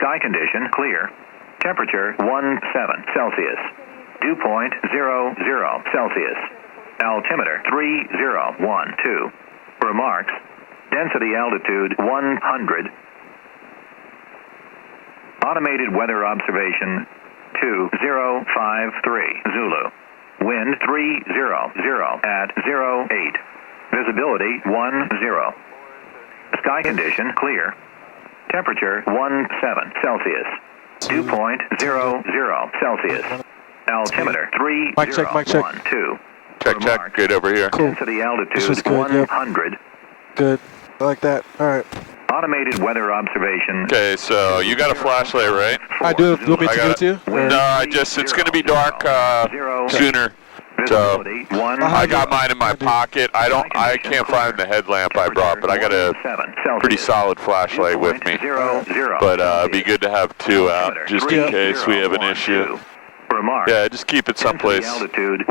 Sky condition clear. Temperature 17 Celsius. Dew point 00 Celsius. Altimeter 3012. Remarks. Density altitude 100. Automated weather observation 2053 Zulu. Wind 300 at 08. Visibility 10. Sky condition clear. Temperature 17 Celsius. Dew point 00 Celsius. Altimeter 3012. Check. Good over here. Cool. Density altitude Good, 100. Yep. Good. I like that. All right. Automated weather observation. Okay, so you got a flashlight, right? I do. Do you want me to give it to you? No, it's going to be dark sooner. So I got mine in my pocket. I can't find the headlamp I brought, but I got a pretty solid flashlight with me. But it'd be good to have two out just in case we have an issue. Yeah, just keep it someplace.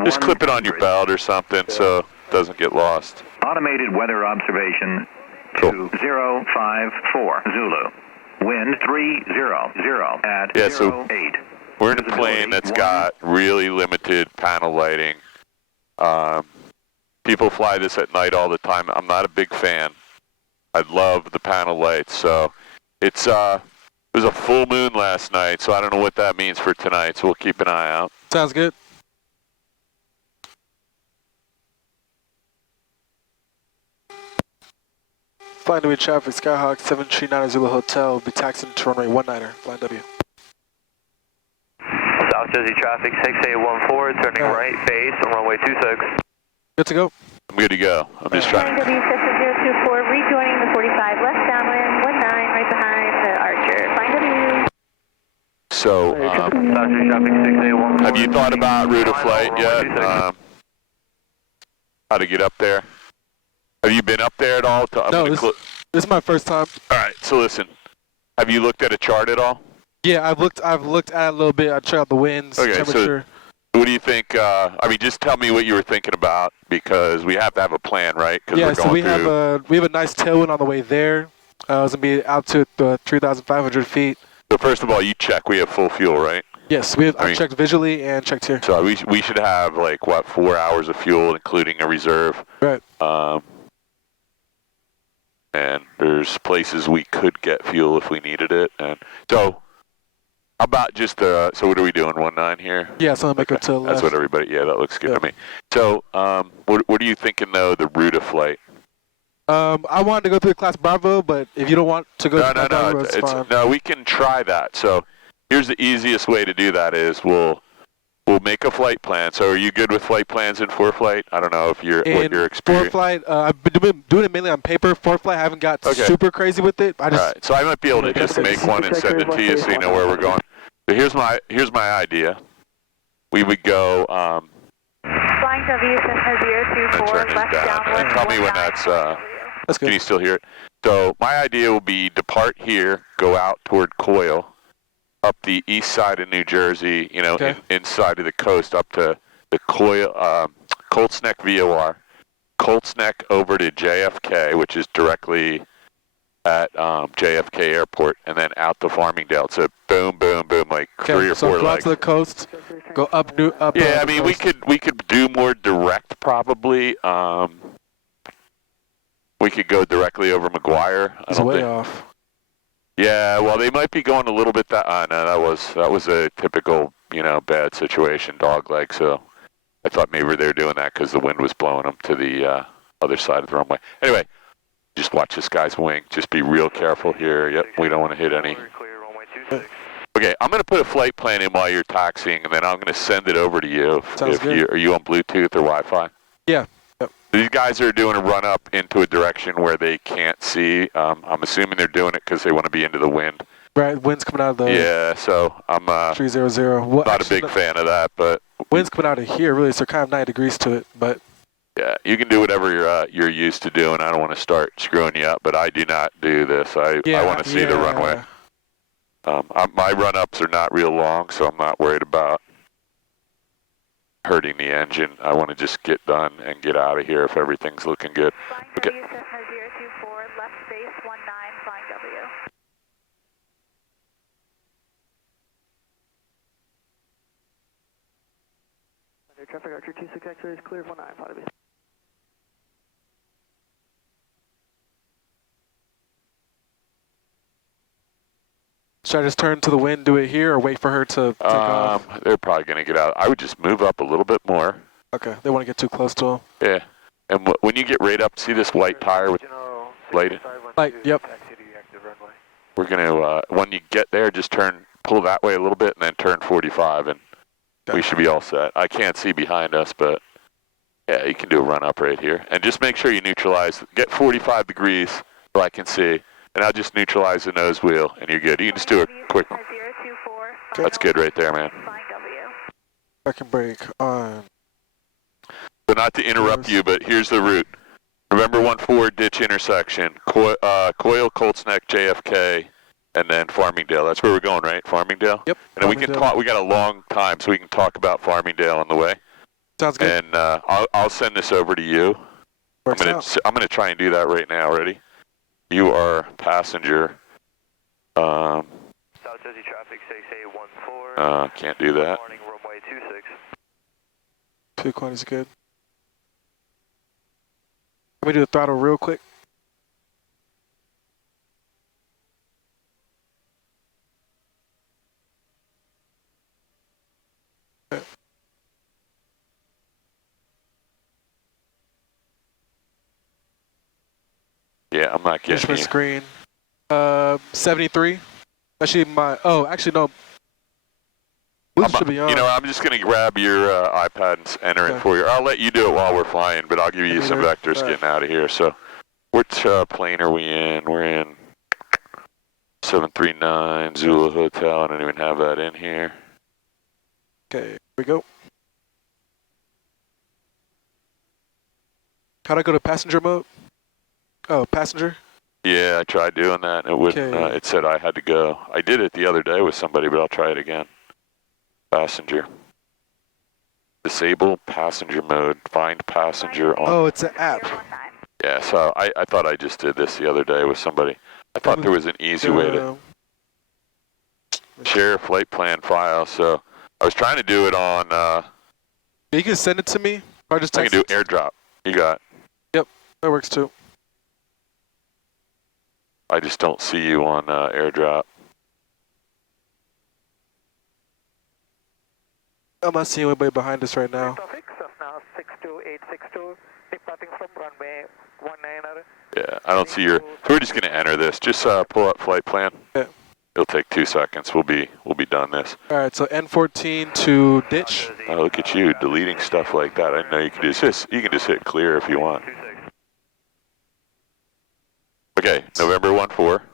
Just clip it on your belt or something so it doesn't get lost. Automated weather observation 2054 Zulu. Wind 300 at 08. We're in a plane that's got really limited panel lighting. People fly this at night all the time. I'm not a big fan. I love the panel lights. So it was a full moon last night, so I don't know what that means for tonight. So we'll keep an eye out. Sounds good. Flying to traffic, Skyhawk 739 Zulu Hotel, will be taxiing to runway 19er, flying W. South Jersey traffic 6814, turning right base on runway 26. Good to go. I'm good to go. I'm just trying to... W Cessna 024, rejoining the 45 left downwind, 19 right behind the Archer, flying W. So, have you thought about route of flight yet? How to get up there? Have you been up there at all? No, this is my first time. All right, so listen. Have you looked at a chart at all? Yeah, I've looked at it a little bit. I checked out the winds, temperature. So what do you think? I mean, just tell me what you were thinking about because we have to have a plan, right? Yeah, so we have a nice tailwind on the way there. It's gonna be out to 3,500 feet. So first of all, you check. We have full fuel, right? Yes, I've checked visually and checked here. So we should have like what 4 hours of fuel, including a reserve. Right. And there's places we could get fuel if we needed it. And so, how about just so what are we doing? 19 here? Yeah, so I'll make it to the left. That's what everybody. Yeah, that looks good to me. So, what are you thinking though? The route of flight? I wanted to go through Class Bravo, but if you don't want to go through Bravo, it's fine. No, we can try that. So, here's the easiest way to do that is we'll make a flight plan. So are you good with flight plans in FreeFlight? I don't know if what your experience. FreeFlight, I've been doing it mainly on paper. FreeFlight, I haven't got super crazy with it. All right, so I might be able to just make one and send it to you so you know where we're going. So here's my idea. We would go. Flying W Cessna 024 left downwind. Tell me when that's good. Can you still hear it? So my idea will be depart here, go out toward Coyle, up the east side of New Jersey, inside of the coast, up to the Coyle, Colts Neck VOR, Colts Neck over to JFK, which is directly at JFK Airport, and then out to Farmingdale. It's a boom, boom, boom, like 3 or 4 legs. So go out to the coast, go up. Yeah, I mean, we could do more direct probably. We could go directly over McGuire. It's way off. Yeah, well, they might be going a little bit no, that was a typical, bad situation, dog leg. So I thought maybe they were doing that because the wind was blowing them to the other side of the runway. Anyway, just watch this guy's wing. Just be real careful here. Yep, we don't want to hit any. Okay, I'm going to put a flight plan in while you're taxiing, and then I'm going to send it over to you. Sounds good. Are you on Bluetooth or Wi-Fi? Yeah. Yep. These guys are doing a run up into a direction where they can't see. I'm assuming they're doing it because they want to be into the wind. Right, wind's coming out of the... Yeah, so I'm 300. Not a big fan of that, but... Wind's coming out of here, really, so kind of 9 degrees to it, but... Yeah, you can do whatever you're used to doing. I don't want to start screwing you up, but I do not do this. I want to see the runway. My run-ups are not real long, so I'm not worried about hurting the engine. I want to just get done and get out of here if everything's looking good. Okay. Cessna 024 left base 19 flying W. Traffic Archer 26 X-ray is cleared 19, follow me. Should I just turn to the wind, do it here, or wait for her to take off? They're probably going to get out. I would just move up a little bit more. Okay, they want to get too close to him. Yeah. And when you get right up, see this white tire with light? Light, yep. We're going to, when you get there, just pull that way a little bit and then turn 45 and we should be all set. I can't see behind us, but yeah, you can do a run up right here. And just make sure you neutralize, get 45 degrees so I can see. And I'll just neutralize the nose wheel and you're good. You can just do a quick, that's good right there, man. Second brake on. So not to interrupt you, but here's the route. November 14 ditch intersection, Coyle, Colts Neck, JFK, and then Farmingdale. That's where we're going, right? Farmingdale? Yep. And then we can talk, we got a long time, so we can talk about Farmingdale on the way. Sounds good. And I'll send this over to you. I'm gonna try and do that right now. Ready? You are passenger. South Jersey traffic 6814. Can't do that. Morning runway 26. 2 quad is good. Let me do the throttle real quick. Okay. Yeah, I'm not getting Instrument screen. 73. Actually, actually no. Should be on. You know, I'm just going to grab your iPad and enter it for you. I'll let you do it while we're flying, but I'll give you some vectors getting out of here. So, which plane are we in? We're in 739 Zulu Hotel. I don't even have that in here. Okay, here we go. How'd I go to passenger mode? Oh, passenger? Yeah, I tried doing that, and it wouldn't. It said I had to go. I did it the other day with somebody, but I'll try it again. Passenger. Disable passenger mode. Find passenger on. Oh, it's an app. Yeah, so I thought I just did this the other day with somebody. I thought there was an easy way to share flight plan file. So I was trying to do it on. You can send it to me, or just I text can do AirDrop. You got. Yep, that works too. I just don't see you on AirDrop. I'm not seeing anybody behind us right now. Cessna 62862, departing from runway 19. Yeah, I don't see your. So we're just going to enter this. Just pull up flight plan. Yeah. It'll take 2 seconds. We'll be done this. All right, so N14 to ditch. Oh, look at you deleting stuff like that. I didn't know you could do this. You can just hit clear if you want. Okay, November 14.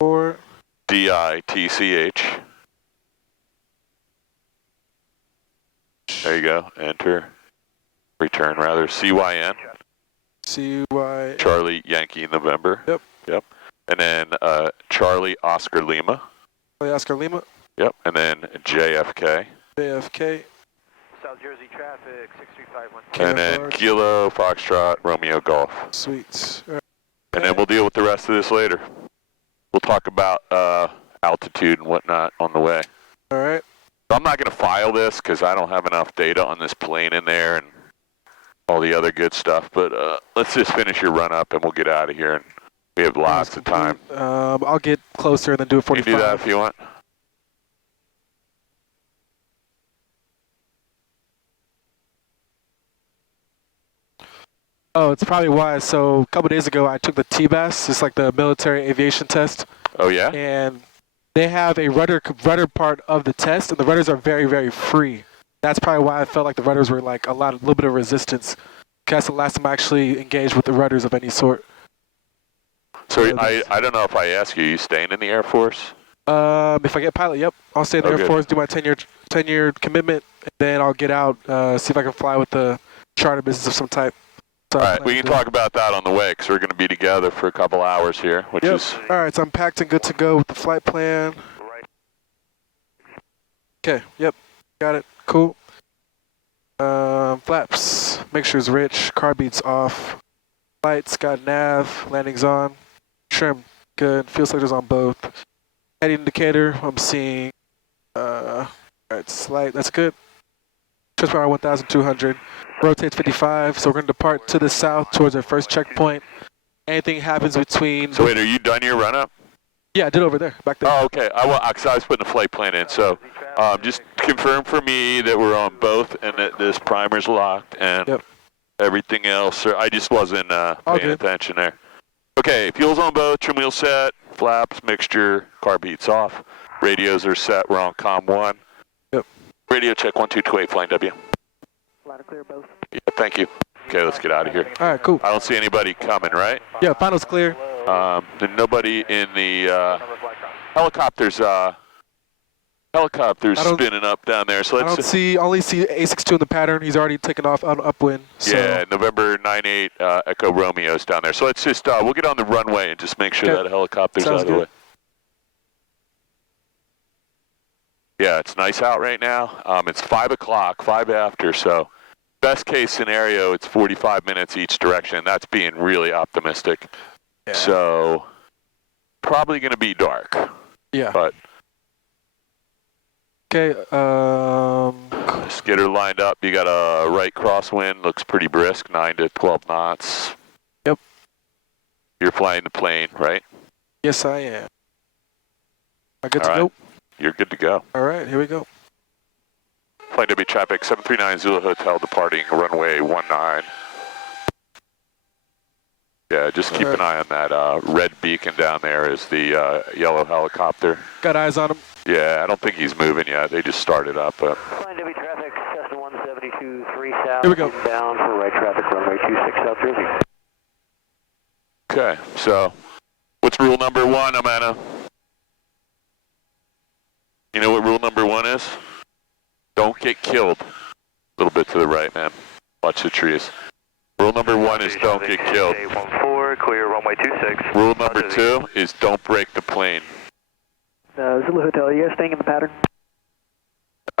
4. DITCH. There you go. Enter. Return rather. CYN. CY. Charlie Yankee November. Yep. Yep. And then Charlie Oscar Lima. Charlie Oscar Lima. Yep. And then JFK. JFK. South Jersey traffic 6351. And then Kilo Foxtrot Romeo Golf. Sweet. Right. And then we'll deal with the rest of this later. We'll talk about altitude and whatnot on the way. All right. I'm not going to file this because I don't have enough data on this plane in there and all the other good stuff. But let's just finish your run up and we'll get out of here. And we have lots of time. I'll get closer and then do it 45. You can do that if you want. Oh, it's probably why. So a couple days ago, I took the TBAS. It's like the military aviation test. Oh, yeah? And they have a rudder part of the test, and the rudders are very, very free. That's probably why I felt like the rudders were like a little bit of resistance. That's the last time I actually engaged with the rudders of any sort. So I don't know if I ask you, are you staying in the Air Force? If I get pilot, yep. I'll stay in the Air Force, do my 10-year commitment, and then I'll get out, see if I can fly with the charter business of some type. All right, we can talk about that on the way because we're going to be together for a couple hours here, which is... All right, so I'm packed and good to go with the flight plan. Okay, yep, got it, cool. Flaps, make sure it's rich, car beats off. Lights, got nav, landing's on. Trim, good, fuel selector's on both. Heading indicator, I'm seeing, all right, slight, that's good. Trust power 1,200. Rotates 55, so we're going to depart to the south towards our first checkpoint. Anything happens between... So wait, are you done your run-up? Yeah, I did over there, back there. Oh, okay. I was putting the flight plan in, so just confirm for me that we're on both and that this primer's locked and everything else. I just wasn't paying attention there. Okay, fuel's on both, trim wheel set, flaps, mixture, carb heat's off. Radios are set, we're on COM 1. Yep. Radio check 1228, flying W. Loud and clear both. Yeah, thank you. Okay, let's get out of here. All right, cool. I don't see anybody coming, right? Yeah, final's clear. There's nobody in the helicopters spinning up down there. So let's only see A62 in the pattern. He's already taken off on upwind. So. Yeah, November 98 Echo Romeo's down there. So let's just we'll get on the runway and just make sure that helicopter's out of the way. Yeah, it's nice out right now. It's 5 o'clock, 5 after. So best case scenario, it's 45 minutes each direction. That's being really optimistic. Yeah. So probably going to be dark. Yeah. But okay. Just get her lined up. You got a right crosswind. Looks pretty brisk, 9 to 12 knots. Yep. You're flying the plane, right? Yes, I am. I good to go? You're good to go. All right, here we go. Flight W traffic 739 Zulu Hotel departing runway 19. Yeah, just keep an eye on that red beacon down there is the yellow helicopter. Got eyes on him. Yeah, I don't think he's moving yet. They just started up. Flight W traffic Cessna 172 3 south. Here we go. Down for right traffic runway 26 South Jersey. Okay, so what's rule number 1, Omena? You know what rule number 1 is? Don't get killed. A little bit to the right, man. Watch the trees. Rule number 1 is don't get killed. 14, clear runway 26. Rule number 2 is don't break the plane. Zulu Hotel, are you guys staying in the pattern?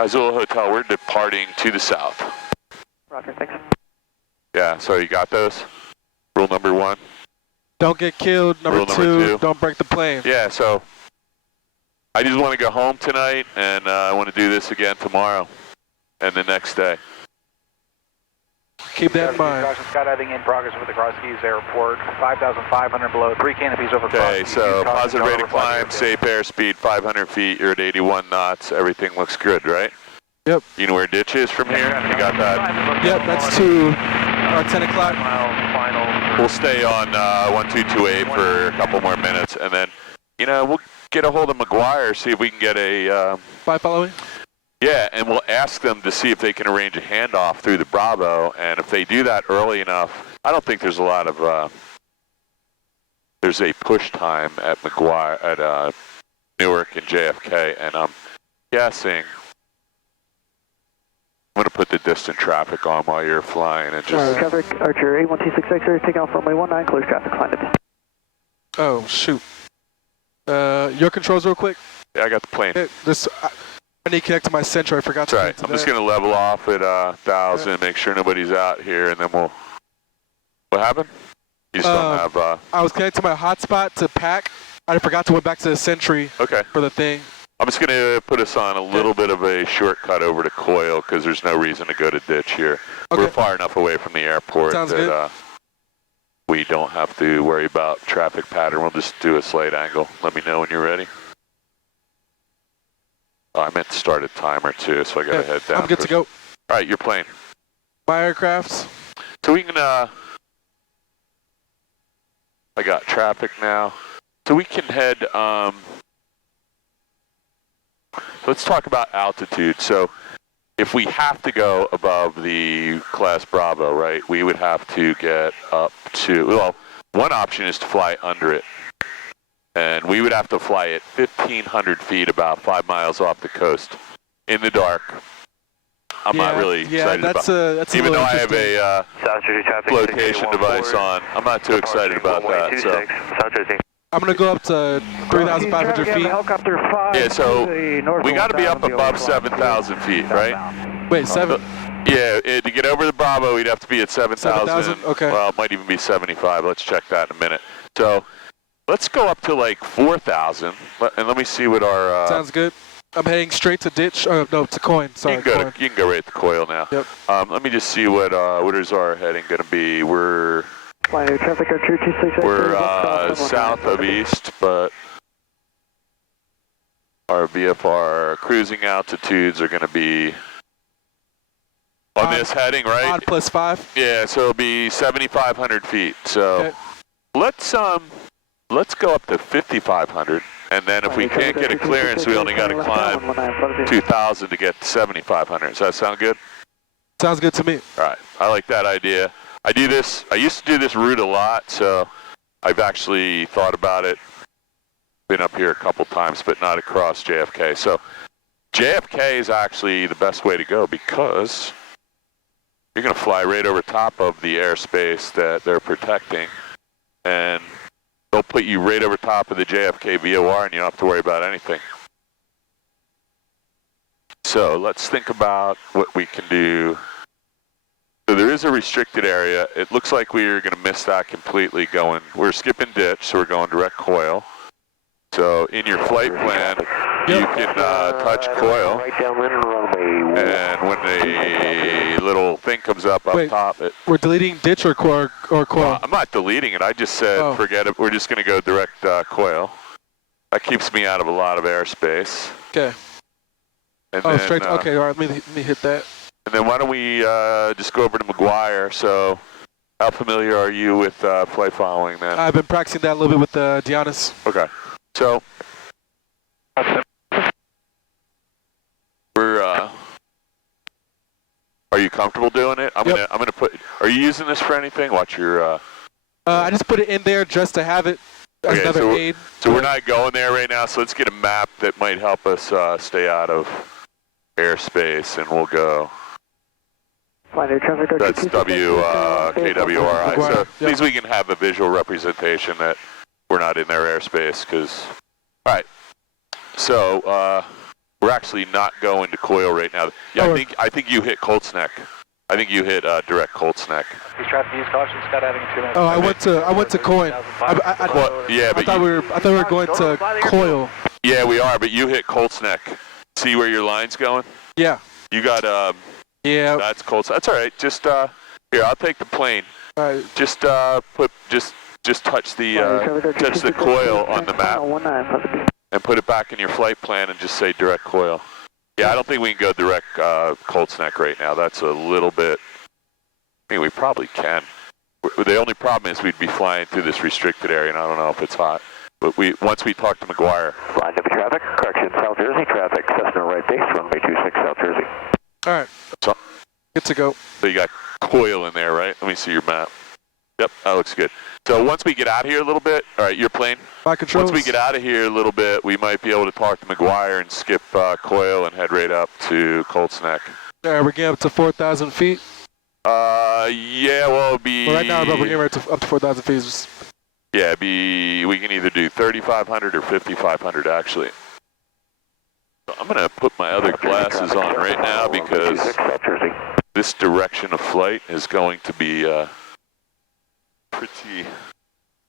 Zulu Hotel, we're departing to the south. Roger, thanks. Yeah, so you got those? Rule number 1? Don't get killed. Number 2, don't break the plane. Yeah, so I just want to go home tonight, and I want to do this again tomorrow and the next day. Keep that in mind. Skydiving in progress with the Cross Keys Airport, 5,500 below, 3 canopies over Cross Keys. Okay, so positive rate of climb, safe airspeed, 500 feet, you're at 81 knots, everything looks good, right? Yep. You know where ditch is from here? You got that? Yep, that's to 10 o'clock. We'll stay on 1228 for a couple more minutes, and then, you know, we'll get a hold of McGuire, see if we can get a... Fly following? Yeah, and we'll ask them to see if they can arrange a handoff through the Bravo, and if they do that early enough, I don't think there's a lot of... there's a push time at McGuire, at Newark and JFK, and I'm guessing... I'm going to put the distant traffic on while you're flying and just... Traffic, Archer 81266, taking off runway 19, clear traffic, climb it. Oh, shoot. Your controls real quick? Yeah, I got the plane. I need to connect to my Centro. I forgot to connect to I'm just going to level off at 1,000, make sure nobody's out here, and then we'll... What happened? You just don't have... I was connected to my hotspot to pack. I forgot to went back to the Sentry for the thing. I'm just going to put us on a little bit of a shortcut over to Coyle because there's no reason to go to ditch here. Okay. We're far enough away from the airport that we don't have to worry about traffic pattern. We'll just do a slight angle. Let me know when you're ready. Oh, I meant to start a timer too, so I got to head down. I'm good to go. All right, your plane. My aircrafts. So we can, I got traffic now. So we can head, let's talk about altitude. So if we have to go above the class Bravo, right, we would have to get up to, well, one option is to fly under it. And we would have to fly at 1,500 feet, about 5 miles off the coast, in the dark. I'm not really excited about it. Even though I have a flotation device on, I'm not too excited about that. So. I'm going to go up to 3,500 feet. Yeah, so we got to be up above 7,000 feet, right? Wait, 7? Yeah, to get over the Bravo, we'd have to be at 7,000. Okay. Well, it might even be 75. Let's check that in a minute. So let's go up to like 4,000, and let me see what our... Sounds good. I'm heading straight to ditch. No, to Coyle. Sorry, you can go right to Coyle now. Yep. Let me just see what is our heading going to be. We're traffic Archer 268. We're south of east, but our VFR cruising altitudes are going to be on this heading, right? Odd +5. Yeah, so it'll be 7,500 feet. So let's go up to 5,500, and then if we can't get a clearance, we only got to climb 2,000 to get to 7,500. Does that sound good? Sounds good to me. All right, I like that idea. I used to do this route a lot, so I've actually thought about it. Been up here a couple times, but not across JFK. So JFK is actually the best way to go because you're going to fly right over top of the airspace that they're protecting, and they'll put you right over top of the JFK VOR, and you don't have to worry about anything. So let's think about what we can do. So there is a restricted area. It looks like we're going to miss that completely going. We're skipping ditch, so we're going direct Coyle. So in your flight plan, you can touch Coyle, and when the little thing comes up top, we're deleting ditch or Coyle? I'm not deleting it. I just said forget it. We're just going to go direct Coyle. That keeps me out of a lot of airspace. Okay. And then, straight. Okay, all right. Let me hit that. And then why don't we just go over to McGuire? So how familiar are you with flight following then? I've been practicing that a little bit with Deannis. Okay. So we're are you comfortable doing it? I'm gonna put. Are you using this for anything? Watch your. I just put it in there just to have it as another aid. So we're not going there right now. So let's get a map that might help us stay out of airspace, and we'll go. That's KWRI. So at least we can have a visual representation that we're not in their airspace. All right. So we're actually not going to Coyle right now. Yeah, I think you hit Colts Neck. I think you hit direct Colts Neck. He's trying to use caution. Scott having 2 minutes. Oh, I went to Coyle. I thought we were going to Coyle. Yeah, we are. But you hit Colts Neck. See where your line's going? Yeah. You got yeah. That's Colts. That's all right. Just here, I'll take the plane. All right. Just touch the Coyle on the map and put it back in your flight plan and just say direct Coyle. Yeah, I don't think we can go direct Colts Neck right now. That's a little bit. I mean, we probably can. The only problem is we'd be flying through this restricted area, and I don't know if it's hot. But once we talk to McGuire. Line of traffic, correction, South Jersey traffic, Cessna right base, runway 26, South Jersey. All right. So, good to go. So you got Coyle in there, right? Let me see your map. Yep, that looks good. So once we get out of here a little bit, all right, your plane. My controls. Once we get out of here a little bit, we might be able to talk to McGuire and skip Coyle and head right up to Colts Neck. All right, we're getting up to 4,000 feet. Yeah, well, it'll be. Well, right now, we're getting right up to 4,000 feet. Yeah, we can either do 3,500 or 5,500 actually. So I'm gonna put my other glasses on right now because this direction of flight is going to be pretty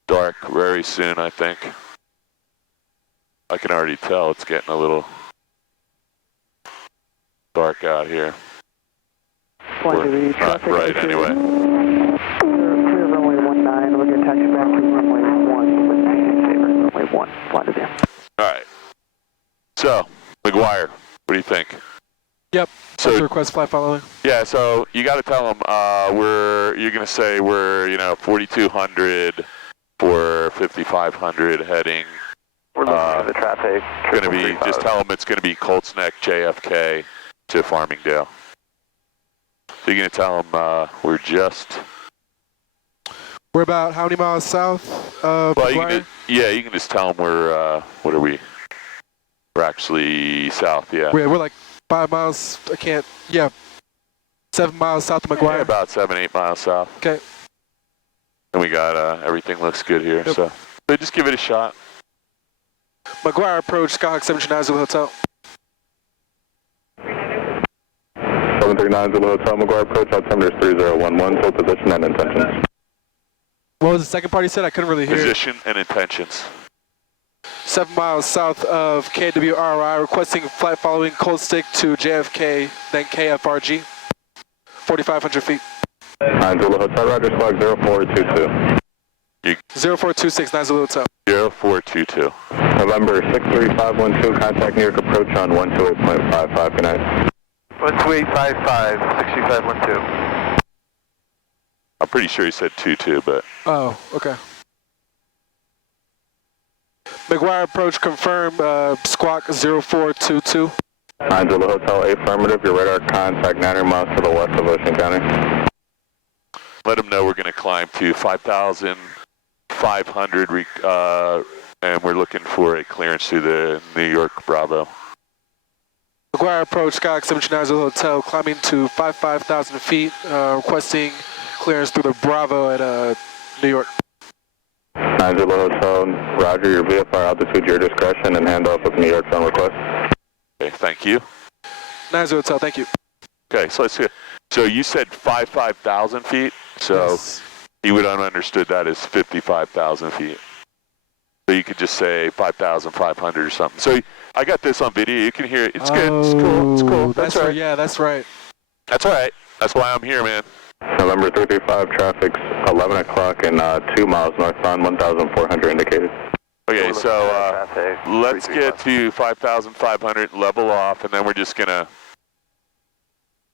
dark very soon, I think. I can already tell it's getting a little dark out here. Not bright anyway. Clear runway 19, we're going to taxi back to runway 1 with runway 1, fly to them. All right. So, McGuire, what do you think? Yep. So request flight following. Yeah, so you got to tell them you're going to say we're 4,200 for 5,500 heading. We're looking at the traffic. Going to be just tell them it's going to be Colts Neck JFK to Farmingdale. So you're going to tell them we're about how many miles south of McGuire? You can just tell them we're what are we? We're actually south, yeah. We're like 5 miles. 7 miles south of McGuire. Yeah, about 7-8 miles south. Okay. And we got everything looks good here, yep. So just give it a shot. McGuire approach Skyhawk 739 Zulu Hotel. 739 Zulu Hotel, McGuire approach, altimeter 3011, full position and intentions. What was the second part you said? I couldn't really hear. Position and intentions. 7 miles south of KWRI, requesting flight following Colts Neck to JFK, then KFRG, 4,500 feet. 9 Zulu Hotel, Roger, flag 0422. 0426, 9 Zulu Hotel. 0422. November 63512, contact New York approach on 128.55, good night. 12855, 6512. I'm pretty sure he said 22, but... Oh, okay. McGuire approach confirmed, squawk 0422. 9 Zulu Hotel, affirmative, your radar contact 900 miles to the west of Ocean County. Let him know we're going to climb to 5,500, and we're looking for a clearance to the New York Bravo. McGuire approach, Skyhawk 729 Zulu Hotel, climbing to 5,000 feet, requesting clearance through the Bravo at New York. 9 Zulu Hotel, Roger, your VFR altitude, your discretion, and handoff with New York's on request. Okay, thank you. 9 Zulu Hotel, thank you. Okay, so let's see. So you said 5,000 feet, so Yes. he would have understood that as 55,000 feet. So you could just say 5,500 or something. So I got this on video. You can hear it. It's good. It's cool. It's cool. That's right. Yeah, that's right. That's all right. That's why I'm here, man. November 335, traffic's 11 o'clock and 2 miles northbound, 1,400 indicated. Okay, so let's get to 5,500, level off, and then we're just going to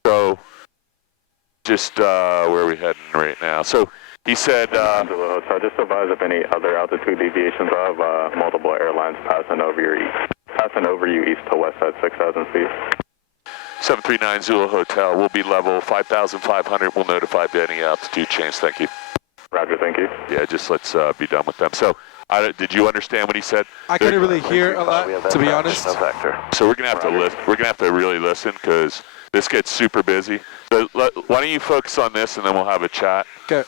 go just where are we heading right now? So he said... So just advise if any other altitude deviations of multiple airlines passing over you east to west at 6,000 feet. 739 Zulu Hotel, we'll be level 5,500. We'll notify of any altitude change. Thank you. Roger, thank you. Yeah, just let's be done with them. So, did you understand what he said? I couldn't really hear a lot, to be honest. So we're gonna have to listen. We're gonna have to really listen because this gets super busy. So why don't you focus on this and then we'll have a chat. Okay.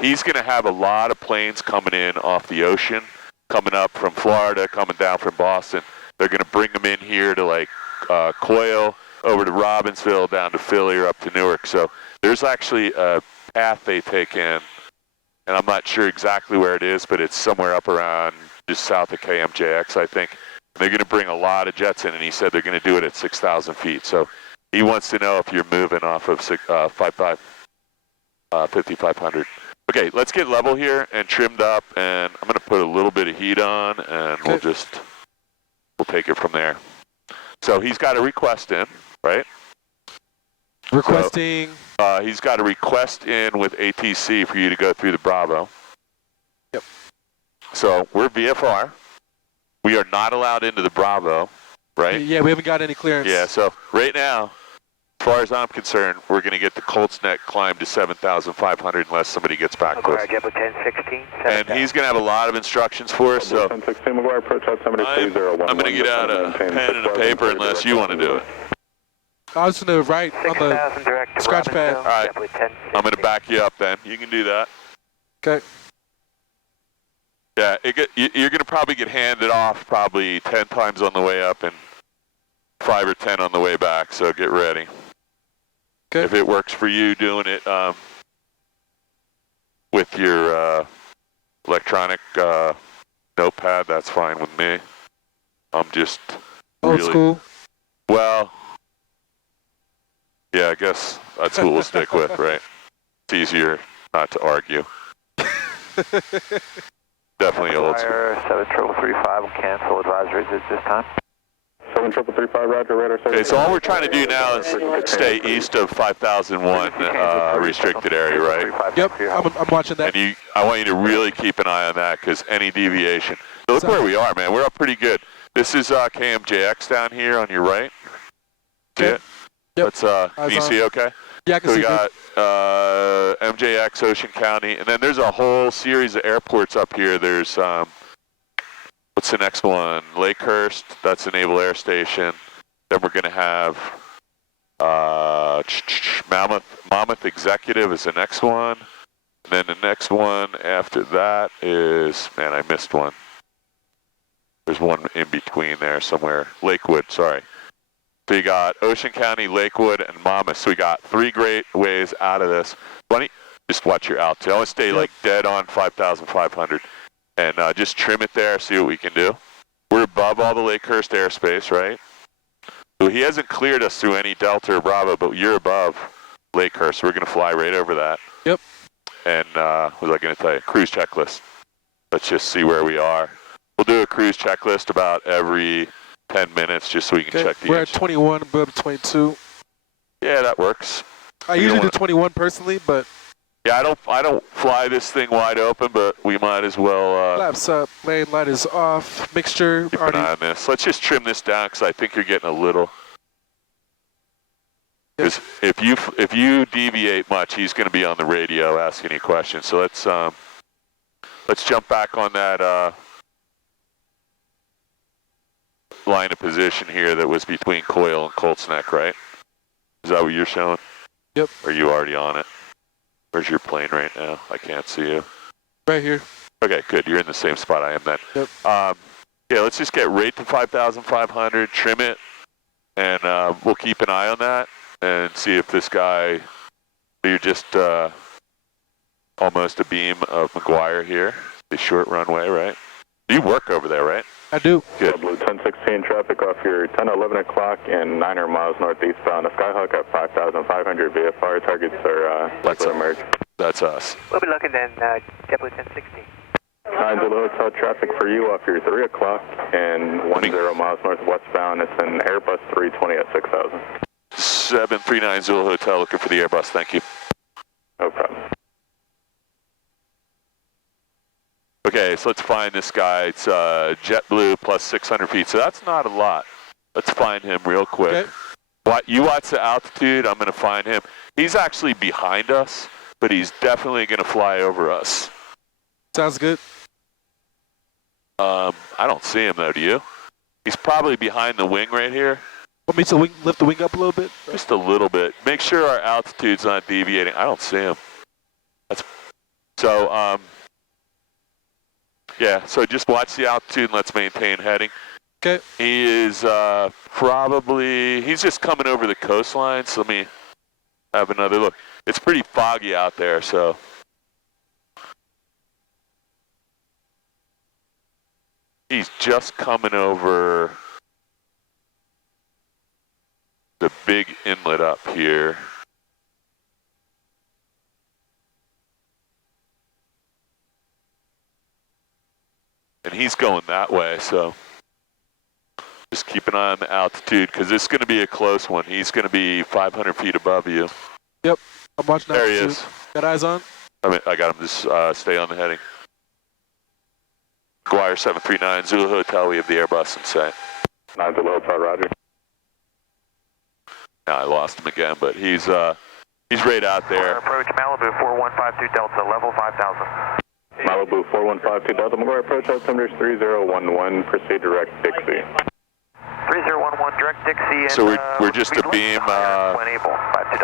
He's gonna have a lot of planes coming in off the ocean, coming up from Florida, coming down from Boston. They're gonna bring them in here to like Coyle, over to Robbinsville, down to Philly, or up to Newark. So there's actually a path they take in, and I'm not sure exactly where it is, but it's somewhere up around just south of KMJX, I think. And they're going to bring a lot of jets in, and he said they're going to do it at 6,000 feet. So he wants to know if you're moving off of 5,500. Okay, let's get level here and trimmed up, and I'm going to put a little bit of heat on, and we'll take it from there. So he's got a request in, right? Requesting. So, he's got a request in with ATC for you to go through the Bravo. Yep. So we're VFR. We are not allowed into the Bravo, right? Yeah, we haven't got any clearance. Yeah, so right now, as far as I'm concerned, we're going to get the Colts Neck climb to 7,500 unless somebody gets back to us. And he's going to have a lot of instructions for us, so I'm going to get out a pen and a paper unless you want to do it. I was going to write on the scratch pad. All right, I'm going to back you up then. You can do that. Okay. Yeah, you're going to probably get handed off probably 10 times on the way up and 5 or 10 on the way back, so get ready. Okay. If it works for you doing it with your electronic notepad, that's fine with me. I'm just old school. Well, yeah, I guess that's what we'll stick with, right? It's easier not to argue. Definitely old school. 7335 will cancel advisories at this time. 7335, Roger, radar. Okay, so all we're trying to do now is stay east of 5001 restricted area, right? Yep, I'm watching that. And I want you to really keep an eye on that because any deviation. So look where we are, man. We're up pretty good. This is KMJX down here on your right. See it? Yep. Can you see okay? Yeah, I can see. We got MJX, Ocean County, and then there's a whole series of airports up here. There's, what's the next one? Lakehurst, that's a Naval Air Station. Then we're going to have Monmouth Executive is the next one. And then the next one after that is, man, I missed one. There's one in between there somewhere. Lakewood, sorry. So you got Ocean County, Lakewood, and Monmouth. So we got 3 great ways out of this. Bunny, just watch your altitude. I want to stay like dead on 5,500. And just trim it there, see what we can do. We're above all the Lakehurst airspace, right? So he hasn't cleared us through any Delta or Bravo, but you're above Lakehurst. We're going to fly right over that. Yep. And what was I going to tell you? Cruise checklist. Let's just see where we are. We'll do a cruise checklist about every 10 minutes just so we can check the We're engine. at 21, above 22. Yeah, that works. I usually do 21 personally, but... Yeah, I don't fly this thing wide open, but we might as well... flaps up, lane light is off, mixture... Keep an eye on this. Let's just trim this down because I think you're getting a little... Because if you deviate much, he's going to be on the radio asking you questions. So let's jump back on that line of position here that was between Coyle and Colts Neck, right? Is that what you're showing? Yep. Or are you already on it? Where's your plane right now? I can't see you. Right here. Okay, good. You're in the same spot I am then. Yep. Yeah, let's just get right to 5,500, trim it, and we'll keep an eye on that and see if this guy, you're just almost a beam of McGuire here, the short runway, right? You work over there, right? I do. Good. Blue 1016 traffic off your 10-11 o'clock and 9 miles northeastbound of Skyhawk at 5,500 VFR. Targets are That's likely to emerge. That's us. We'll be looking then, JetBlue 1016. 9 Zulu Hotel traffic for you off your 3 o'clock and 10 miles northwestbound. It's an Airbus 320 at 6,000. 739 Zulu Hotel, looking for the Airbus, thank you. No problem. Okay, so let's find this guy. It's JetBlue plus 600 feet, so that's not a lot. Let's find him real quick. Okay. You watch the altitude, I'm going to find him. He's actually behind us, but he's definitely going to fly over us. Sounds good. I don't see him though, do you? He's probably behind the wing right here. Want me to lift the wing up a little bit? Just a little bit. Make sure our altitude's not deviating. I don't see him. Yeah, so just watch the altitude and let's maintain heading. Okay. He is he's just coming over the coastline, so let me have another look. It's pretty foggy out there, so. He's just coming over the big inlet up here. And he's going that way, so just keep an eye on the altitude because this is going to be a close one. He's going to be 500 feet above you. Yep, I'm watching there altitude. He is. Got eyes on? I got him. Just stay on the heading. McGuire 739 Zulu Hotel. We have the Airbus in sight. 9 Zulu Hotel, roger. Now I lost him again, but he's right out there. Approach Malibu 4152 Delta, level 5,000. Malibu 4152 Delta, McGuire approach altimeter 3011, proceed direct Dixie. 3011 direct Dixie. And, so we're just a beam.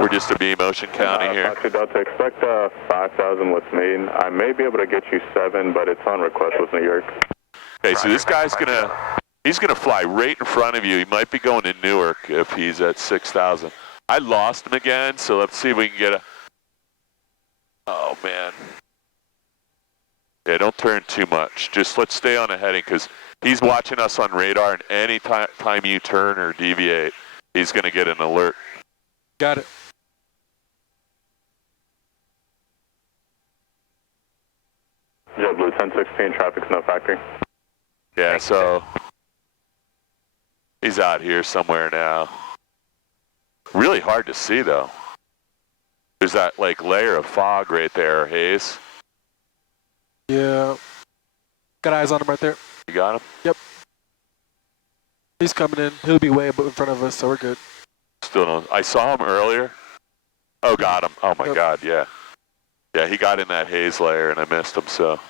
We're just a beam Ocean County here. 52 Delta, expect 5,000 what's made. I may be able to get you 7, but it's on request with New York. Okay, so this guy's he's gonna fly right in front of you. He might be going to Newark if he's at 6,000. I lost him again, so let's see if we can get a. Oh man. Yeah, don't turn too much. Just let's stay on a heading because he's watching us on radar, and any time you turn or deviate, he's going to get an alert. Got it. JetBlue 1016, traffic's no factory. Yeah, so he's out here somewhere now. Really hard to see, though. There's that, like, layer of fog right there, haze. Yeah. Got eyes on him right there. You got him? Yep. He's coming in. He'll be way in front of us, so we're good. Still don't. I saw him earlier. Oh, got him. Oh, my God, yeah. Yeah, he got in that haze layer, and I missed him, so.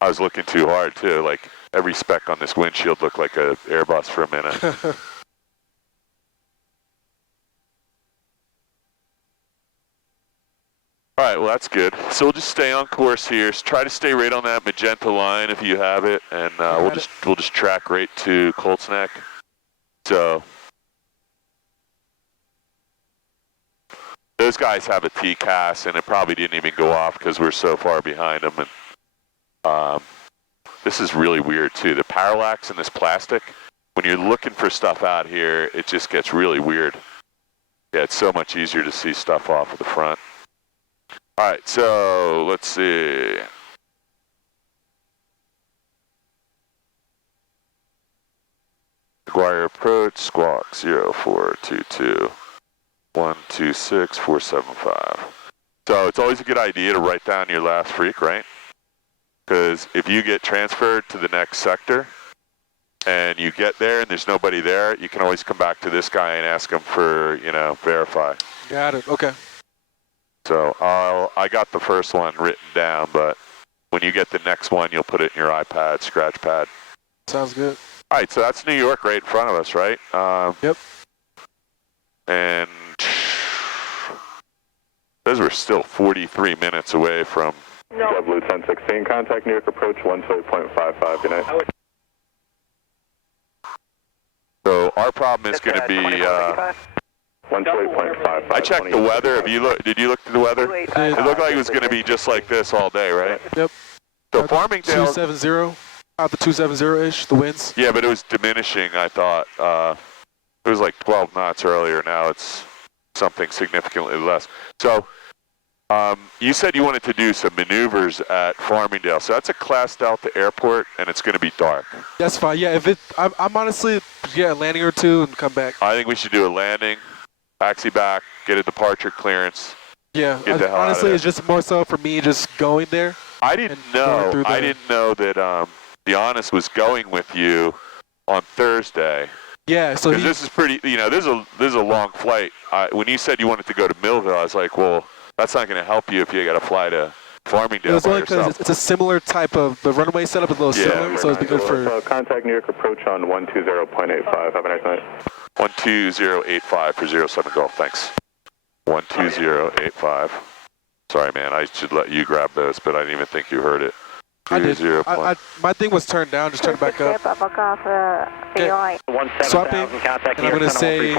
I was looking too hard, too. Like, every speck on this windshield looked like an Airbus for a minute. All right, well, that's good. So we'll just stay on course here. Try to stay right on that magenta line if you have it, and we'll just track right to Colts Neck. So those guys have a TCAS, and it probably didn't even go off because we're so far behind them. And this is really weird too. The parallax in this plastic, when you're looking for stuff out here, it just gets really weird. Yeah, it's so much easier to see stuff off of the front. All right, so let's see. McGuire approach, squawk 0422 126 475. So it's always a good idea to write down your last freak, right? Because if you get transferred to the next sector and you get there and there's nobody there, you can always come back to this guy and ask him for, you know, verify. Got it. Okay. So I got the first one written down, but when you get the next one, you'll put it in your iPad, scratch pad. Sounds good. All right, so that's New York right in front of us, right? Yep. And those were still 43 minutes away from... No. Blue 1016, contact New York approach 128.55, good night. So our problem is going to be... 128.55. I checked the weather. Have you did you look at the weather? It looked like it was going to be just like this all day, right? Yep. So Farmingdale... 270, out the 270-ish, the winds. Yeah, but it was diminishing, I thought. It was like 12 knots earlier. Now it's something significantly less. So you said you wanted to do some maneuvers at Farmingdale. So that's a Class Delta airport, and it's going to be dark. That's fine. Yeah, I'm honestly, a landing or two and come back. I think we should do a landing, taxi back, get a departure clearance. Yeah, get the hell honestly, out of it's just more so for me just going there. I didn't know that the Honest was going with you on Thursday. Yeah, so because this is pretty, you know, this is a long flight. When you said you wanted to go to Millville, I was like, well, that's not going to help you if you got to fly to Farmingdale it was by only because yourself. it's a similar type of, the runway setup is a little similar, so it'd be good for... So contact New York approach on 120.85. Have a nice night. 12085 for 07 Golf, thanks. 12085. Sorry, man, I should let you grab those, but I didn't even think you heard it. I did. My thing was turned down, just turn it back up. Okay. Swapping, and I'm going to say...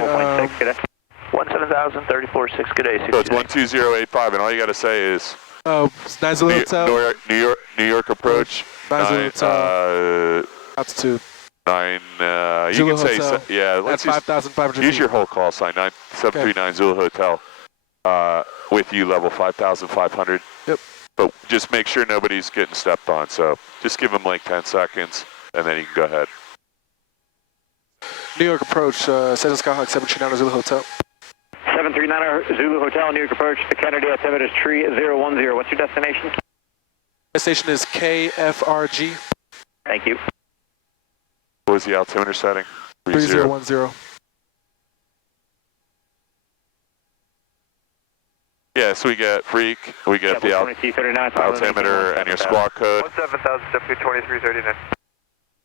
17,000, 34.6, good day. So it's 12085, and all you got to say is... it's 9 Zulu Hotel. New York approach. 9 Zulu Hotel. Altitude. 9, you Zulu can Hotel. say, yeah, let's use 5,500 use your whole call sign, 9739 Zulu Hotel, with you, level 5,500. Yep. But just make sure nobody's getting stepped on, so just give them like 10 seconds, and then you can go ahead. New York approach, Cessna Skyhawk 739 Zulu Hotel. 739 Zulu Hotel, New York approach, the Kennedy altimeter is 3010. What's your destination? Destination is KFRG. Thank you. What was the altimeter setting? 3010. Yeah, so we get freak, we get the altimeter and your squawk code. 17,000, W2339.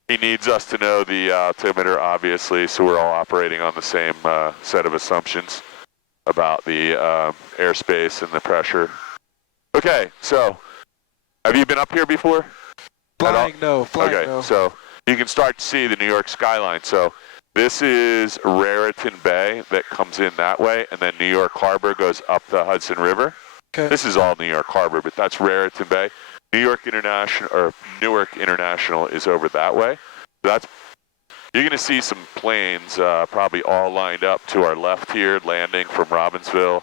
He needs us to know the altimeter, obviously, so we're all operating on the same set of assumptions about the airspace and the pressure. Okay, so have you been up here before? Flying, no. Flying, okay, no. so you can start to see the New York skyline. So this is Raritan Bay that comes in that way, and then New York Harbor goes up the Hudson River. Okay. This is all New York Harbor, but that's Raritan Bay. Newark International is over that way. So you're going to see some planes probably all lined up to our left here, landing from Robbinsville.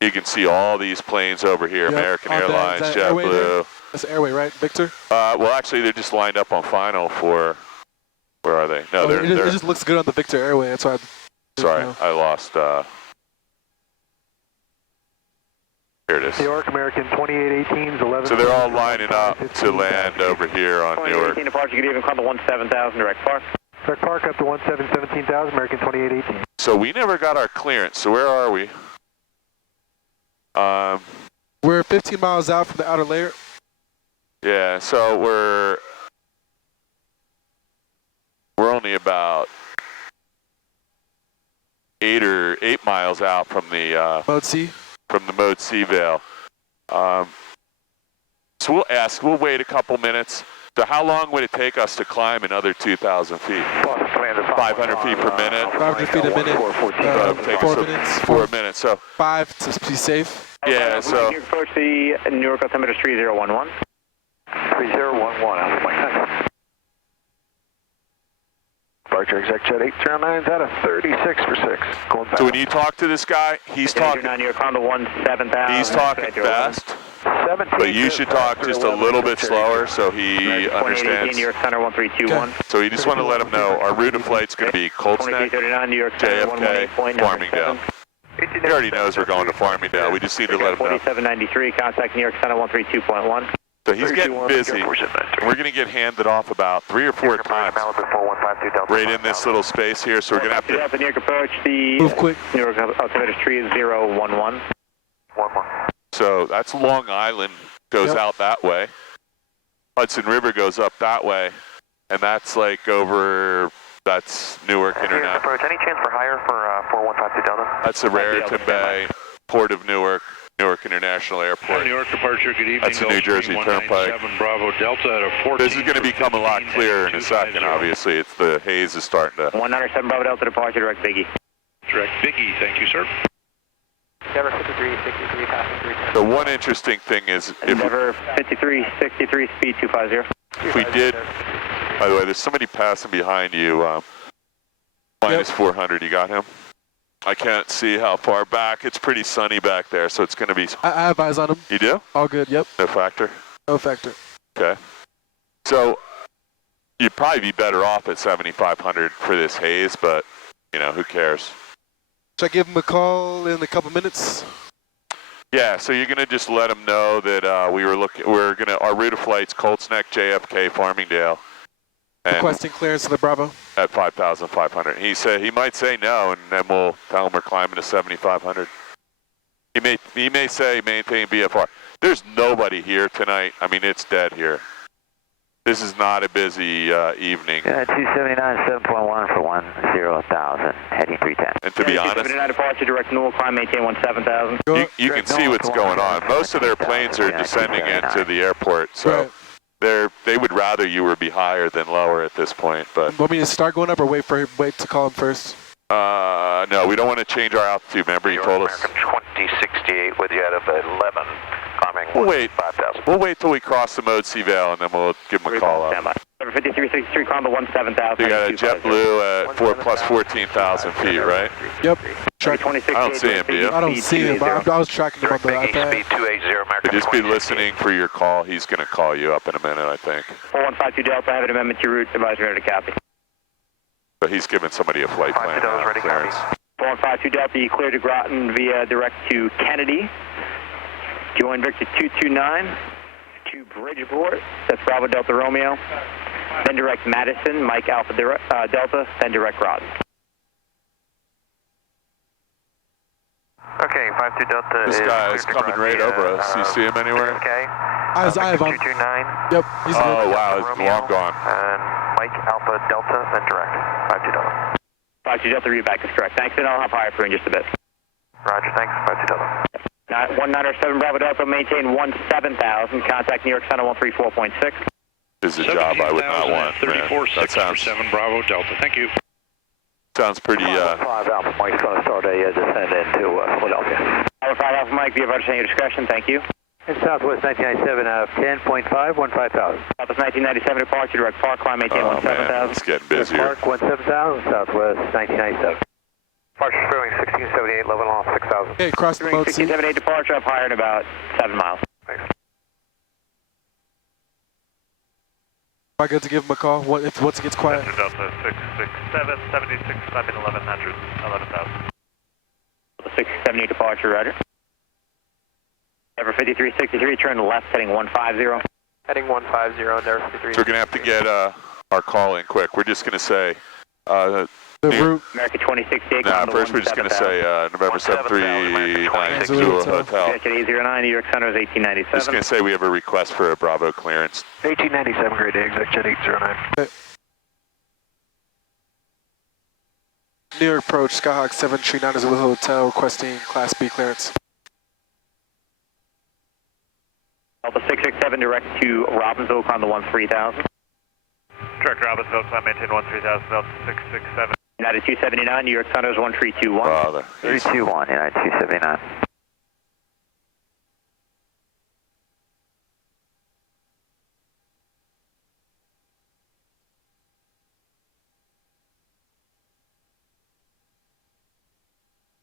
You can see all these planes over here, yep. American Airlines, JetBlue. That's Airway, right, Victor? Well, actually, they're just lined up on final for... Where are they? No, it just looks good on the Victor Airway. That's why. Sorry, I lost. Here it is. New York American 2818s, 11. So they're all lining up to land over here on Newark. 2818 departure, good evening, climb to 17,000, direct park. Direct park up to 17,000, American 2818. So we never got our clearance. So where are we? We're 15 miles out from the outer layer. Yeah, so we're only about 8 miles out from the Mode C. From the Mode C veil. So we'll wait a couple minutes. So how long would it take us to climb another 2,000 feet? 500 feet per minute? 500 feet a minute. 4 minutes. 4 minutes, so. 5 to be safe. Yeah, so. Approach the New York altimeter is 3011. 3011, Alpha Mike. Departure exec jet 809's out of 36 for 6. Going fast. So when you talk to this guy, he's talking. New York Honda 17,000. He's talking fast. But you should talk just a little bit slower so he understands. New York Center 1321. So you just want to let him know our route of flight's going to be Colts Neck, New York Center JFK, Farmingdale. He already knows we're going to Farmingdale. We just need to let him know. 4793, contact New York Center 132.1. So he's getting busy. We're going to get handed off about 3 or 4 times right in this little space here. So we're going to have to New York approach. The move quick. New York altimeter tree is 011. So that's Long Island goes out that way. Hudson River goes up that way. And that's like over, that's Newark International. Approach. Any chance for higher for 4152 Delta? That's the Raritan Bay, Port of Newark, Newark International Airport. New York departure, good evening. That's the New Jersey Turnpike. Bravo Delta at a 14. This is going to become a lot clearer in a second, obviously. It's the haze is starting to... 197 Bravo Delta departure, direct Biggie. Direct Biggie, thank you, sir. Endeavor 5363, passing 310. The one interesting thing is... if Endeavor 5363, speed 250. If we did... By the way, there's somebody passing behind you. Minus 400, you got him? I can't see how far back. It's pretty sunny back there, so it's going to be... I have eyes on him. You do? All good, yep. No factor? No factor. Okay. So, you'd probably be better off at 7,500 for this haze, but, you know, who cares? Should I give him a call in a couple minutes? Yeah, so you're going to just let him know that our route of flight's Colts Neck, JFK, Farmingdale. And Requesting clearance to the Bravo. at 5,500. He said he might say no, and then we'll tell him we're climbing to 7,500. He may say maintain VFR. There's nobody here tonight. I mean, it's dead here. This is not a busy evening. 279, 7.1 for 10,000, heading 310. And to be honest, 279 departure, direct Newell, climb, maintain 17,000. you can see what's going on. Most of their planes are descending into the airport, so they would rather you were be higher than lower at this point. But Want me to start going up or wait to call him first? no, we don't want to change our altitude. Remember, he told us. 2068 with you out of 11, climbing We'll wait. 5,000. We'll wait till we cross the mode C Vale, and then we'll give him a call up. 5363, climb to 17,000. You got a JetBlue at 4 plus 14,000 feet, right? Yep. I don't see him, do you? I don't see him, but I was tracking him on the iPad. Speed 280, American. Just be listening for your call. He's going to call you up in a minute, I think. 4152 Delta, I have an amendment to your route. Advisory ready to copy. But he's giving somebody a flight plan clearance. 4152 Delta, you clear to Groton via direct to Kennedy. Join Victor 229 to Bridgeport. That's Bravo Delta Romeo. Then direct Madison, Mike Alpha Delta, then direct Groton. Okay, 52 Delta This guy is coming right over us. You see him anywhere? Okay. I have him. 229. Yep, he's Oh, good. wow, it's long gone. And Mike Alpha Delta, then direct. 52 Delta. 52 Delta, read back is correct. Thanks, and I'll have higher for in just a bit. Roger, thanks. 52 Delta. 197 Bravo Delta, maintain 17,000. Contact New York Center 134.6. This is a job I would not want, man. That sounds 7 Bravo Delta. Thank you. sounds pretty, 5 Alpha Mike's going to start a descent into Philadelphia. Alpha 5 Alpha Mike, via understanding your discretion, thank you. In Southwest 1997 out of 10.5, 15,000. Southwest 1997 departure, direct Park, climb, maintain oh man, 17,000. it's getting busier. Park 17,000, Southwest 1997. Departure Sterling 1678, level off 6,000. Okay, cross the mode C. 1678 departure, up higher in about 7 miles. Thanks. Am I good to give him a call once it gets quiet? Delta 667, 76, climbing 11,000. 678 departure, roger. Ever 5363, turn left, heading 150. Heading 150, Endeavor 53. So we're going to have to get our call in quick. We're just going to say... The route. America 2068. Nah, first we're just going to say November 7396 Zulu Hotel. At 809, New York Center is 1897. Just going to say we have a request for a Bravo clearance. 1897, grade A, exec jet 809. Okay. New York approach, Skyhawk 739 Zulu Hotel, requesting Class B clearance. Delta 667, direct to Robbinsville, climb to 13,000. Direct Robbinsville, climb, maintain 13,000, Delta 667. United 279, New York Center is 1321. Father. 321, United 279.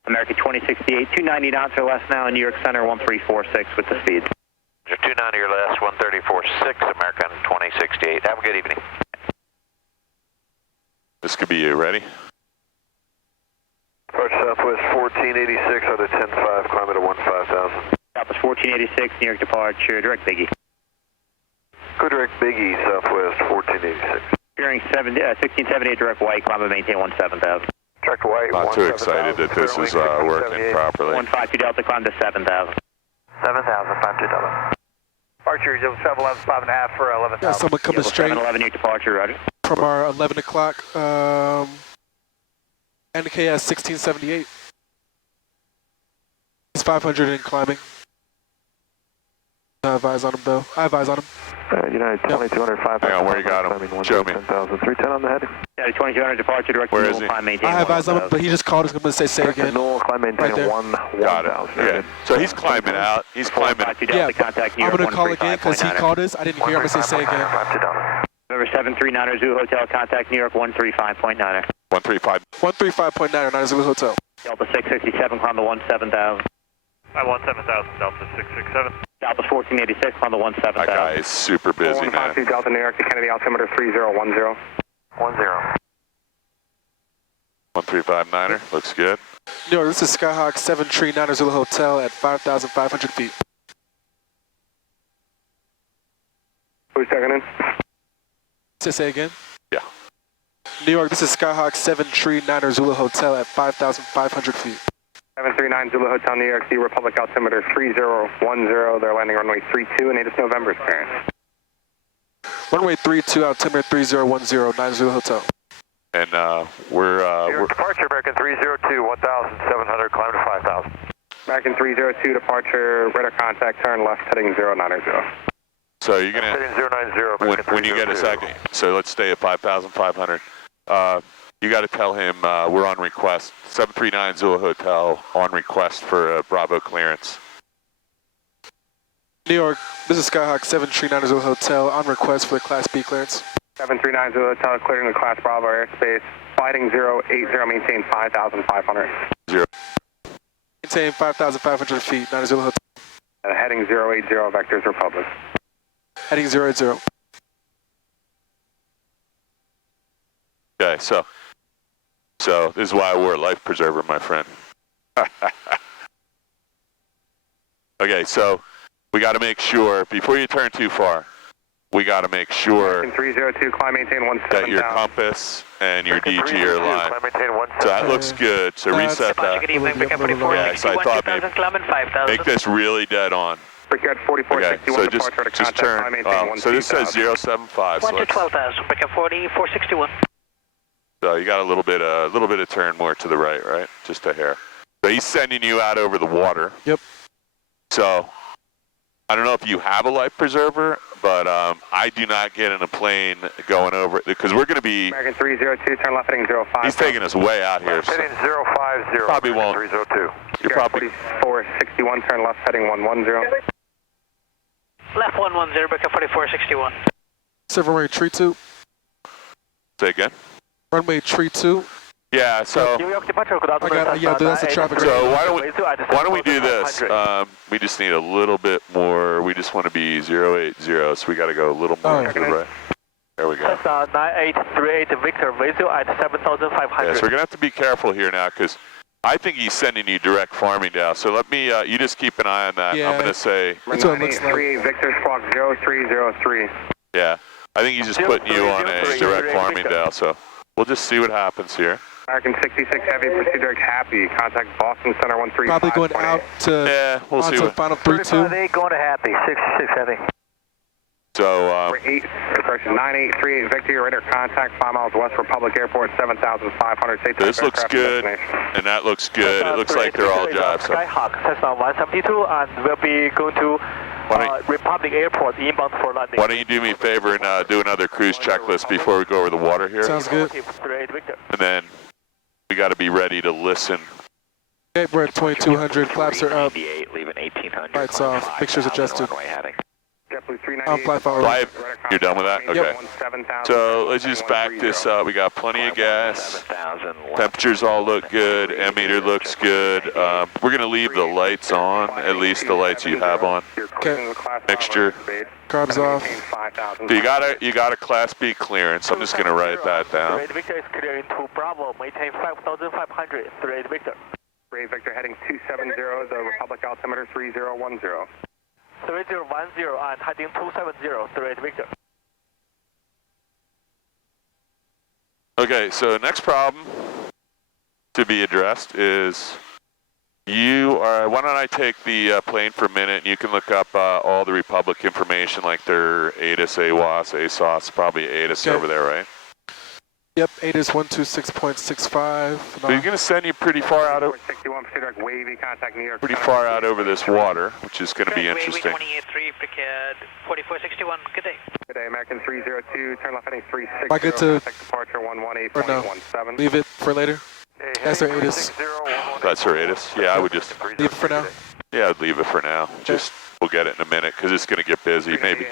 American 2068, 290 knots or less now in New York Center, 1346 with the speed. 290 or less, 134.6, American 2068. Have a good evening. This could be you. Ready? Approach Southwest 1486 out of 10-5, climb at 15,000. Southwest 1486, New York departure, direct Biggie. Go direct Biggie, Southwest 1486. Bearing 1678, direct white, climb and maintain 17,000. Direct white, Not too excited that this is working properly. 152 Delta, climb to 7,000. 7,000, 52 Delta. Departure, 711, 5.5 for 11,000. Yeah, someone coming straight 711, your departure, roger. from our 11 o'clock NKS 1678. He's 500 and climbing. I have eyes on him though. I have eyes on him. United 2200, 5. Hang on, where you got him? Show me. 310 on the head. United 2200, departure, direct Where to is Newell, he? climb, maintain I have eyes on him, 1,000. but he just called us. I'm going to say again. Newell, climb, maintain Right there. 1,000. Got it. Okay. So he's climbing out. He's climbing. 152 Yeah, Delta, contact New I'm York, going to call again because he 135.9. called us. I didn't hear him. I'm going to say again. November 739er, Zoo Hotel, contact New York, 135.9er. 135. 135.9 or Zulu Hotel. Delta 667, climb to 17,000. I want 7,000, Delta 667. Delta 1486, climb to That guy 17,000. is super busy, man. 152 Delta, New York to Kennedy, altimeter 3010. 1359er. Looks good. New York, this is Skyhawk 739 Zulu Hotel at 5,500 feet. Who's checking in? Say again. Yeah. New York, this is Skyhawk 739 Zulu Hotel at 5,500 feet. 739 Zulu Hotel, New York, Sea Republic, altimeter 3010. They're landing runway 32 and 8 November clearance. Runway 32, altimeter 3010, 9 Zulu Hotel. And we're departure, American 302, 1,700, climb to 5,000. American 302, departure, radar contact, turn left, heading 090. so you're gonna Heading 090, when you get a second. So let's stay at 5,500. You got to tell him we're on request. 739 Zulu Hotel on request for Bravo clearance. New York, this is Skyhawk 739 Zulu Hotel on request for the Class B clearance. 739 Zulu Hotel, clearing the Class Bravo airspace, fighting 080, maintain 5,500. Maintain 5,500 feet, 9 Zulu Hotel. Heading 080, Vectors Republic. Heading 080. Okay, so this is why I wore a life preserver, my friend. Okay, so we got to make sure before you turn too far. We got to make sure 302, climb, maintain 17,000. that your compass and your DG are aligned. So that looks good. So reset that. Good evening, Brickyard 44, Yeah, so I thought maybe climbing 5,000. make this really dead on. Brickyard Okay, 4461, so departure to just contact, turn. climb, maintain So this says 075. 1 to let's- 12,000, Brickyard 4461. So you got a little bit of turn more to the right, right? Just a hair. So he's sending you out over the water. Yep. So I don't know if you have a life preserver, but I do not get in a plane going over because we're going to be. American 302, turn left, heading 05. He's taking us way out here. So Heading 050. probably won't. 302. You're probably. 4461, turn left, heading 110. Left 110, Brickyard 4461. Runway tree 2. Say again. Runway tree 2. Yeah. So. New York departure, good afternoon. Yeah, that's the traffic. So why don't we do this? We just need a little bit more. We just want to be 080, so we got to go a little more to the right. There we go. Cessna 9838 Victor, Vasil at 7,500. Yeah, so we're gonna have to be careful here now because I think he's sending you direct Farmingdale. So let me. You just keep an eye on that. Yeah. I'm gonna say. That's what it looks like. 38 Victor, squawk 0303. Yeah. I think he's just putting you on a direct Farmingdale. So we'll just see what happens here. American 66 Heavy, proceed direct Happy. Contact Boston Center 135. Probably going out to Yeah, we'll see. onto What, final 3-2. 8 going to Happy, 66 Heavy. so 8, correction, 9838 Victor, radar contact 5 miles west Republic Airport, 7,500. this looks good, and that looks good. It looks like they're all jobs. So Skyhawk, Cessna 172, and we'll be going to Republic Airport inbound for landing. why don't you do me a favor and do another cruise checklist before we go over the water here, Sounds good. and then we got to be ready to listen. Okay, we're at 2200. Flaps are up. Leaving 1800. Lights off. Pictures adjusted. Fly forward. You're done with that? Okay. Yep. So let's just back this up. We got plenty of gas. Temperatures all look good. M-meter looks good. We're going to leave the lights on, at least the lights you have on. Okay. Mixture. Carbs off. So you got a Class B clearance. I'm just going to write that down. Victor is clearing to Bravo, maintain 5,500, 38 Victor. Brave Victor heading 270, the Republic altimeter 3010. 3010 and heading 270, 38 Victor. Okay, so next problem to be addressed is why don't I take the plane for a minute and you can look up all the Republic information like their ATIS, AWAS, ASOS, probably ATIS over there, right? Yep, ATIS 126.65. So he's going to send you pretty far out over this water, which is going to be interesting. 28-3, Picard 4461, good day. Good day, American 302, turn left heading 36. Am I good to, departure or no, 118.17. leave it for later? That's our ATIS. That's our ATIS. Yeah, I would just leave it for now. Yeah, I'd leave it for now. Just we'll get it in a minute because it's going to get busy. Maybe.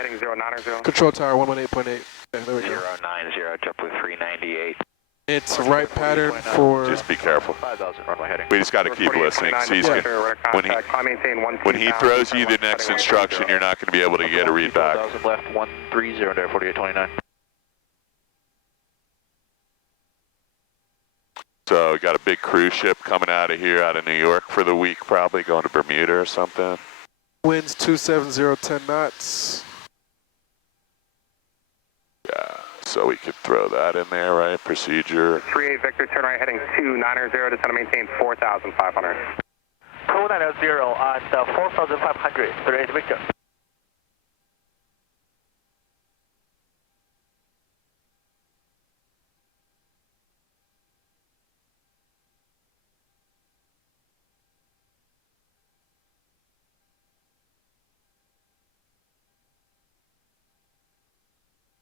Control tower 118.8. Okay, there we go. 090, JetBlue 398. It's right pattern for. Just be careful. 5,000 runway heading. We just got to keep listening. So he's when he throws you the next instruction, you're not going to be able to get a read back. 4,000 left, 130 there, 4829. So we got a big cruise ship coming out of here, out of New York for the week, probably going to Bermuda or something. Winds 270, 10 knots. Yeah, so we could throw that in there, right? Procedure. 38 Victor, turn right heading 290, descend to maintain 4,500. 290 and 4,500, 38 Victor.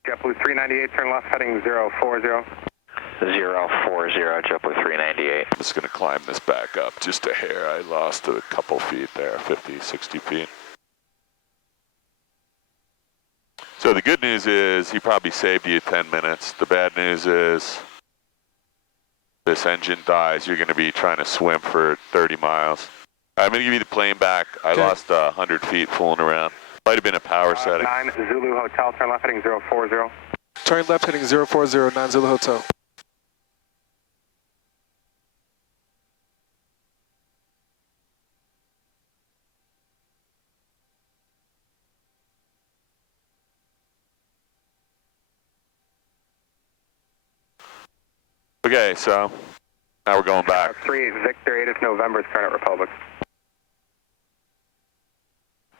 JetBlue 398, turn left heading 040. 040, JetBlue 398. I'm just going to climb this back up just a hair. I lost a couple feet there, 50, 60 feet. So the good news is he probably saved you 10 minutes. The bad news is this engine dies. You're going to be trying to swim for 30 miles. I'm going to give you the plane back. I lost 100 feet fooling around. Might have been a power setting. 9 Zulu Hotel, turn left heading 040. Turn left heading 040, 9 Zulu Hotel. Okay, so now we're going back. 38 Victor, 8th November, turn at Republic.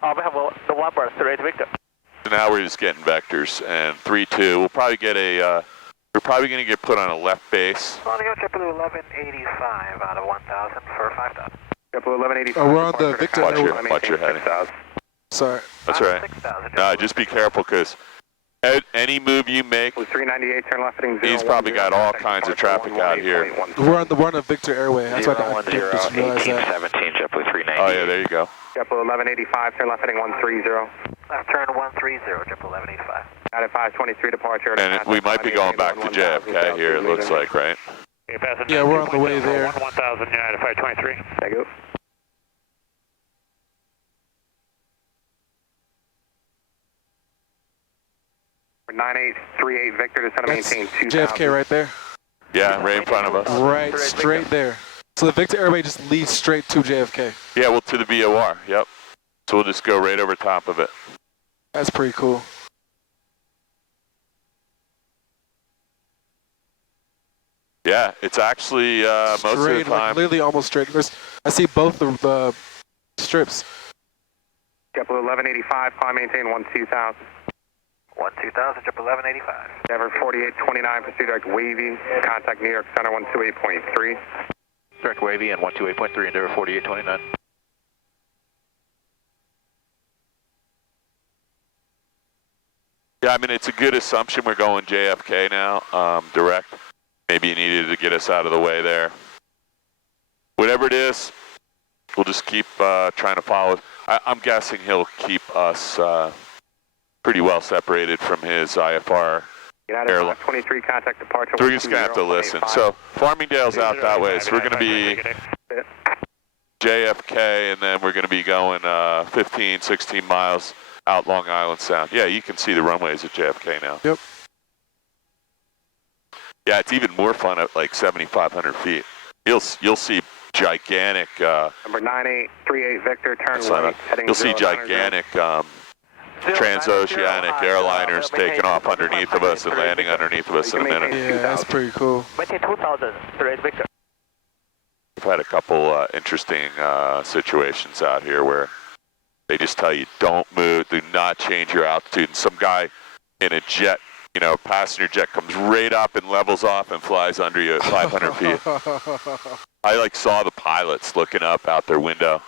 We have the Wamper, 38 Victor. So now we're just getting vectors, and 3-2. We'll probably get a, we're probably going to get put on a left base. Well, go JetBlue 1185 out of 1,000 for 5,000. JetBlue 1185. Oh, we're on the Victor. Watch your heading. Sorry. That's right. No, just be careful, because any move you make, 398, turn left heading 010. he's probably got all kinds of traffic out here. We're on the Victor Airway. That's why I didn't just realize that. 17, JetBlue 398. Oh yeah, there you go. JetBlue 1185, turn left heading 130. Left turn 130, JetBlue 1185. Out at 523 departure. And we might be going back to JFK here, it looks like, right? Yeah, we're on the way there. 1,000, United 523. Thank you. For 9838 Victor, descend to maintain 2,000. JFK right there. Yeah, right in front of us. Right, straight there. So the Victor Airway just leads straight to JFK. Yeah, well, to the VOR, yep. So we'll just go right over top of it. That's pretty cool. Yeah, it's actually most of the time. Like literally almost straight. I see both the strips. JetBlue 1185, climb maintain 12,000. 12,000, JetBlue 1185. Denver 4829, pursue direct wavy, contact New York Center 128.3. Direct wavy and 128.3, Endeavor 4829. Yeah, I mean, it's a good assumption we're going JFK now, direct. Maybe you needed to get us out of the way there. Whatever it is, we'll just keep trying to follow. I'm guessing he'll keep us pretty well separated from his IFR. United 23, contact departure. So we're just going to have to listen. So Farmingdale's out that way, so we're going to be JFK, and then we're going to be going 15, 16 miles out Long Island Sound. Yeah, you can see the runways at JFK now. Yep. Yeah, it's even more fun at like 7,500 feet. You'll see gigantic. Number 9838 Victor, turn right. You'll see gigantic transoceanic airliners taking off underneath of us and landing underneath of us in a minute. Yeah, that's pretty cool. 2000, straight Victor. We've had a couple interesting situations out here where they just tell you don't move, do not change your altitude. And some guy in a jet, you know, passenger jet comes right up and levels off and flies under you at 500 feet. I like saw the pilots looking up out their window.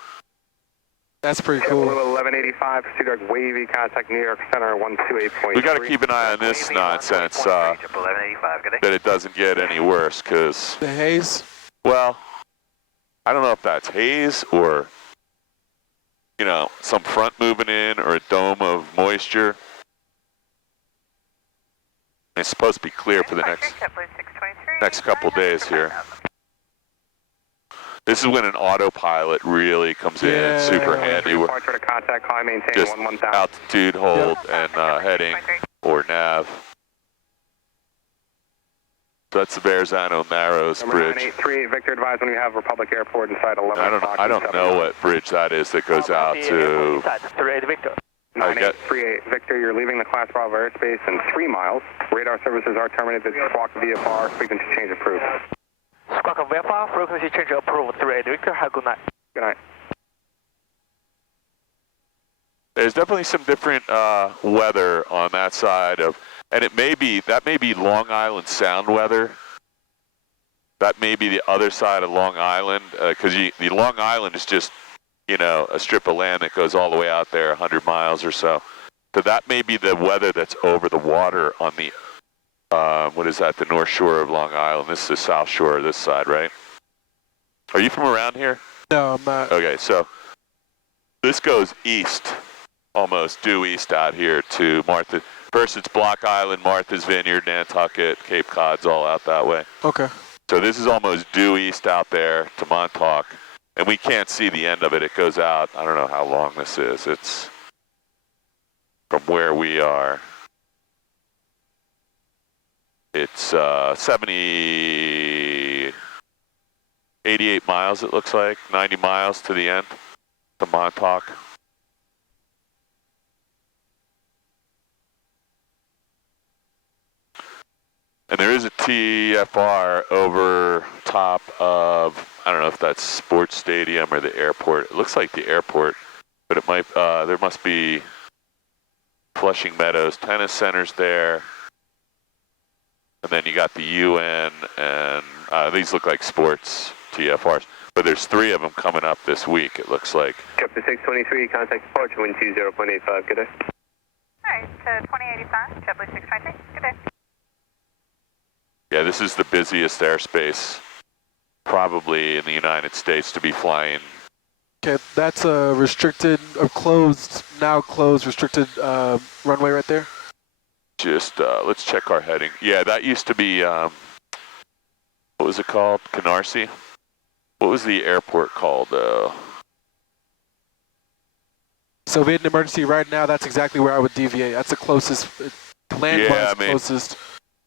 That's pretty cool. 1185, Cedar Wavy, contact New York Center 128.3. We got to keep an eye on this nonsense, that it doesn't get any worse, because... The haze? Well, I don't know if that's haze or, you know, some front moving in or a dome of moisture. It's supposed to be clear for the next couple days here. This is when an autopilot really comes in, super handy. Just altitude hold and heading or nav. So that's the Verrazano Narrows Bridge. 9838 Victor, advise when you have Republic Airport inside 11 o'clock. I don't know what bridge that is that goes out to... 9838 Victor, you're leaving the Class Bravo airspace in 3 miles. Radar services are terminated. Squawk VFR, frequency change approved. Squawk VFR, frequency change approved. 38 Victor, have a good night. Good night. There's definitely some different weather on that side of, and that may be Long Island Sound weather. That may be the other side of Long Island, because the Long Island is just, you know, a strip of land that goes all the way out there 100 miles or so. So that may be the weather that's over the water on the, what is that, the north shore of Long Island. This is the south shore of this side, right? Are you from around here? No, I'm not. Okay, so this goes east, almost due east out here to Martha. First it's Block Island, Martha's Vineyard, Nantucket, Cape Cod's all out that way. Okay. So this is almost due east out there to Montauk. And we can't see the end of it. It goes out, I don't know how long this is. It's from where we are. It's 88 miles, it looks like. 90 miles to the end, to Montauk. And there is a TFR over top of, I don't know if that's Sports Stadium or the airport. It looks like the airport, but it might, there must be Flushing Meadows Tennis Center's there. And then you got the UN, and these look like sports TFRs. But there's 3 of them coming up this week, it looks like. Chapter 623, contact departure, wind 20.85, good day. Alright, 2085, JetBlue 623, good day. Yeah, this is the busiest airspace probably in the United States to be flying. Okay, that's a restricted, now closed, restricted runway right there. Just, let's check our heading. Yeah, that used to be, what was it called? Canarsie? What was the airport called? So if we had an emergency right now, that's exactly where I would deviate. That's the closest, land-wise closest.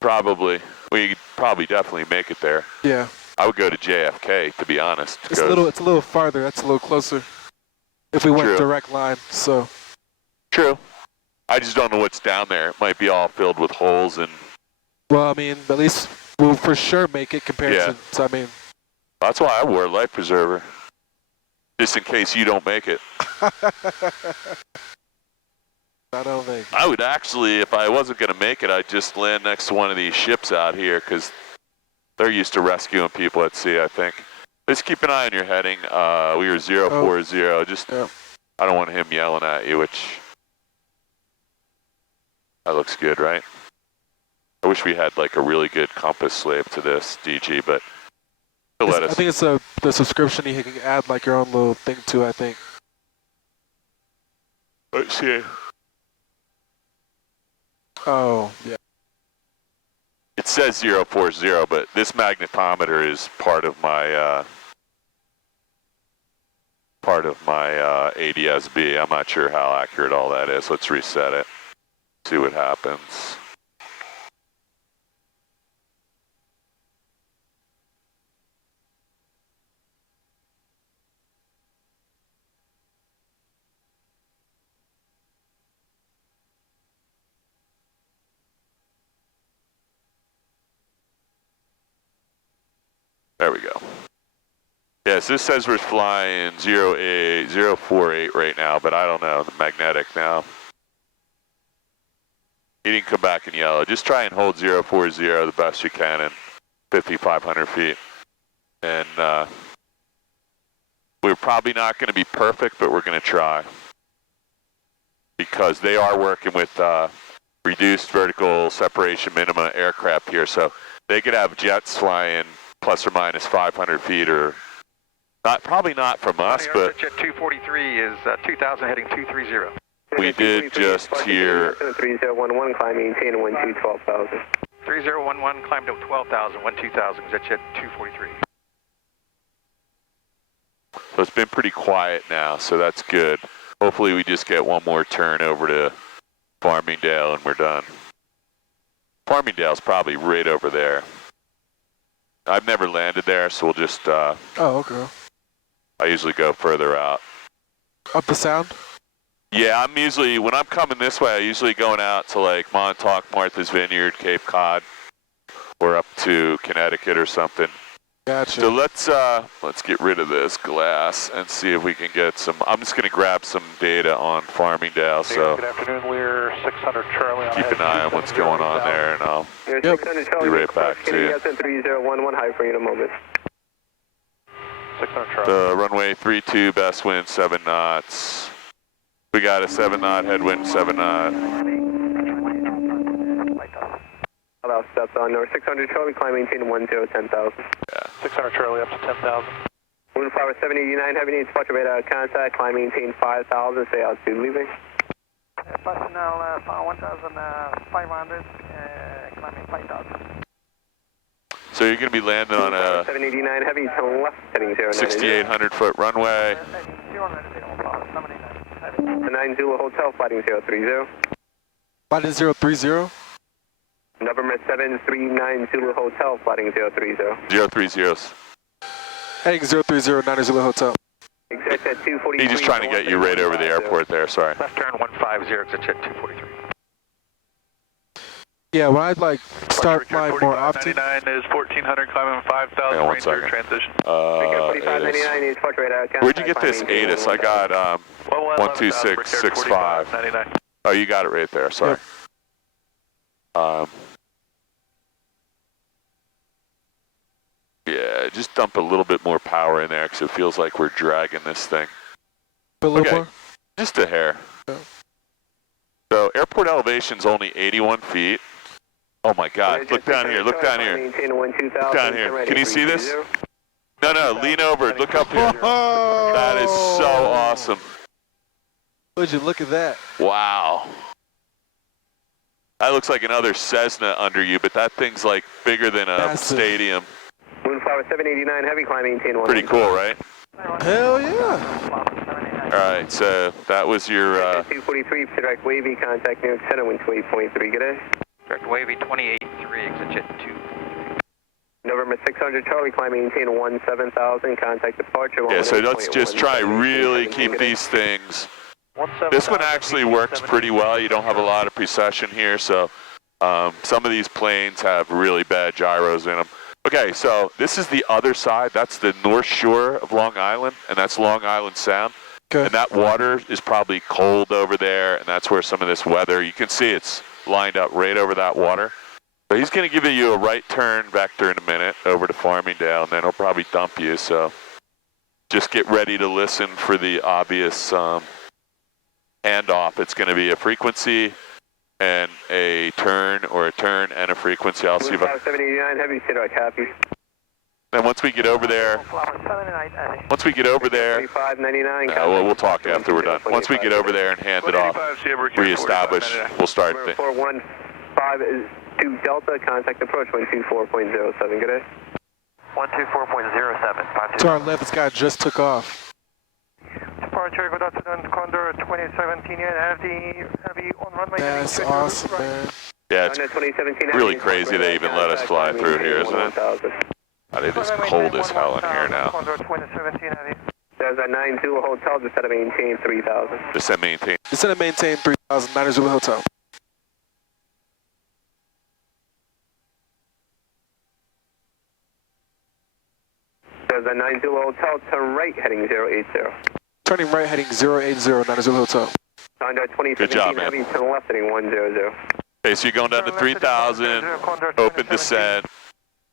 Probably. We could probably definitely make it there. Yeah. I would go to JFK, to be honest. It's a little farther. That's a little closer. If we went direct line, so. True. I just don't know what's down there. It might be all filled with holes and. Well, I mean, at least we'll for sure make it compared to. So, I mean. That's why I wore a life preserver, just in case you don't make it. I don't think. I would actually, if I wasn't going to make it, I'd just land next to one of these ships out here because they're used to rescuing people at sea, I think. Just keep an eye on your heading. We were 040. Just, I don't want him yelling at you, which that looks good, right? I wish we had like a really good compass slave to this, DG, but he'll let us. I think it's the subscription you can add like your own little thing to, I think. Let's see. Oh, yeah. It says 040, but this magnetometer is part of my ADS-B. I'm not sure how accurate all that is. Let's reset it. See what happens. There we go. Yes, this says we're flying 048 right now, but I don't know, the magnetic now. He didn't come back in yellow. Just try and hold 040 the best you can in 5,500 feet. And we're probably not going to be perfect, but we're going to try. Because they are working with reduced vertical separation minima aircraft here, so they could have jets flying plus or minus 500 feet, or not, probably not from us, but Jet 243 is 2,000 heading 230. We did just hear 3011, climb maintain 12,000. 3011, climb to 12,000, 12,000, is that Jet 243. So it's been pretty quiet now, so that's good. Hopefully we just get one more turn over to Farmingdale and we're done. Farmingdale's probably right over there. I've never landed there, so we'll just, Oh, okay. I usually go further out. Up the sound? Yeah, I'm usually, when I'm coming this way, I usually going out to like Montauk, Martha's Vineyard, Cape Cod, or up to Connecticut or something. Gotcha. So let's get rid of this glass and see if we can get some, I'm just going to grab some data on Farmingdale, so Good afternoon, we're 600 Charlie. keep an eye on what's going on there, and I'll be right back to you. 3011, high for you in a moment. 600 Charlie. The runway 32, best wind 7 knots. We got a 7 knot headwind, 7 knot. Allow steps on north 600 Charlie, climb maintain 10,000. Yeah. 600 Charlie up to 10,000. Wind flower 789, heavy needs departure rate out of contact, climb maintain 5,000, stay altitude leaving. Personnel 1,500, climbing 5,000. So you're going to be landing on a 789 heavy to left, heading 090. 6,800 foot runway. 9 Zulu Hotel, flighting 030. Flighting 030? November 739 Zulu Hotel, flighting 030. 030s. Heading 030, 9 Zulu Hotel. Exact at 243. He's just trying to get you right over the airport there, sorry. Left turn 150, exit Jet 243. Yeah, when I'd like start flying more often. 99 is 1,400, climbing 5,000, Yeah, one range second. transition. 4599 needs departure rate out of contact. Where'd you get this ATIS? I got 12665. 99. Oh, you got it right there, sorry. Yeah, just dump a little bit more power in there because it feels like we're dragging this thing. A little Okay, more? just a hair. Yeah. So airport elevation's only 81 feet. Oh my God, look down here, look down here. Look down here, can you see this? No, lean over, look up here. Oh! That is so awesome. Would you look at that? Wow. That looks like another Cessna under you, but that thing's like bigger than a Massive. stadium. Wind flower 789 heavy, climb maintain 1. Pretty cool, right? Hell yeah. All right, so that was your 243, direct wavy, contact New York Center, wind 28.3, good day. Direct wavy 28.3, exit Jet 2. November 600 Charlie, climb maintain 17,000, contact departure. yeah. So let's just try really keep these things. This one actually works pretty well. You don't have a lot of precession here, so some of these planes have really bad gyros in them. Okay, so this is the other side. That's the North Shore of Long Island, and that's Long Island Sound. Okay. And that water is probably cold over there, and that's where some of this weather, you can see it's lined up right over that water. So he's going to give you a right turn vector in a minute over to Farmingdale, and then he'll probably dump you. So just get ready to listen for the obvious handoff. It's going to be a frequency and a turn, or a turn and a frequency. I'll see if I... 789 heavy, sit right, copy. And once we get over there, well, we'll talk after we're done. Once we get over there and hand it off, reestablish, we'll start. 2 Delta, contact approach 124.07, good day. 124.07. To our left, this guy just took off. Departure, good afternoon, Condor 2017 heavy on runway. That's awesome, man. Yeah, it's really crazy they even let us fly through here, isn't it? God, it is cold as hell in here now. Condor 2017 heavy. There's a 9-2 hotel, just set a maintain 3000. Descend maintain. Descend and maintain 3000, 9 Zulu Hotel. There's a 9-2 hotel, turn right, heading 080. Turning right, heading 080, 9 Zulu Hotel. Condor 2017 Good job, man. heavy, turn left, heading 100. Okay, so you're going down to 3,000, open descent.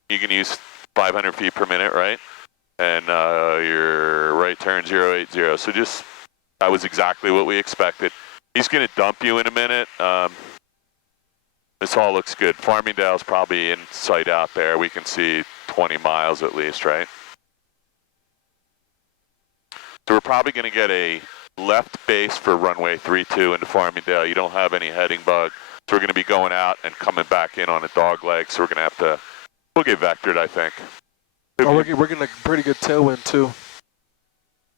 You can use 500 feet per minute, right? And your right turn 080. So just, that was exactly what we expected. He's going to dump you in a minute. This all looks good. Farmingdale's probably in sight out there. We can see 20 miles at least, right? So we're probably going to get a left base for runway 32 into Farmingdale. You don't have any heading bug. So we're going to be going out and coming back in on a dog leg. So we're going to have to, we'll get vectored, I think. Oh, we're getting a pretty good tailwind too.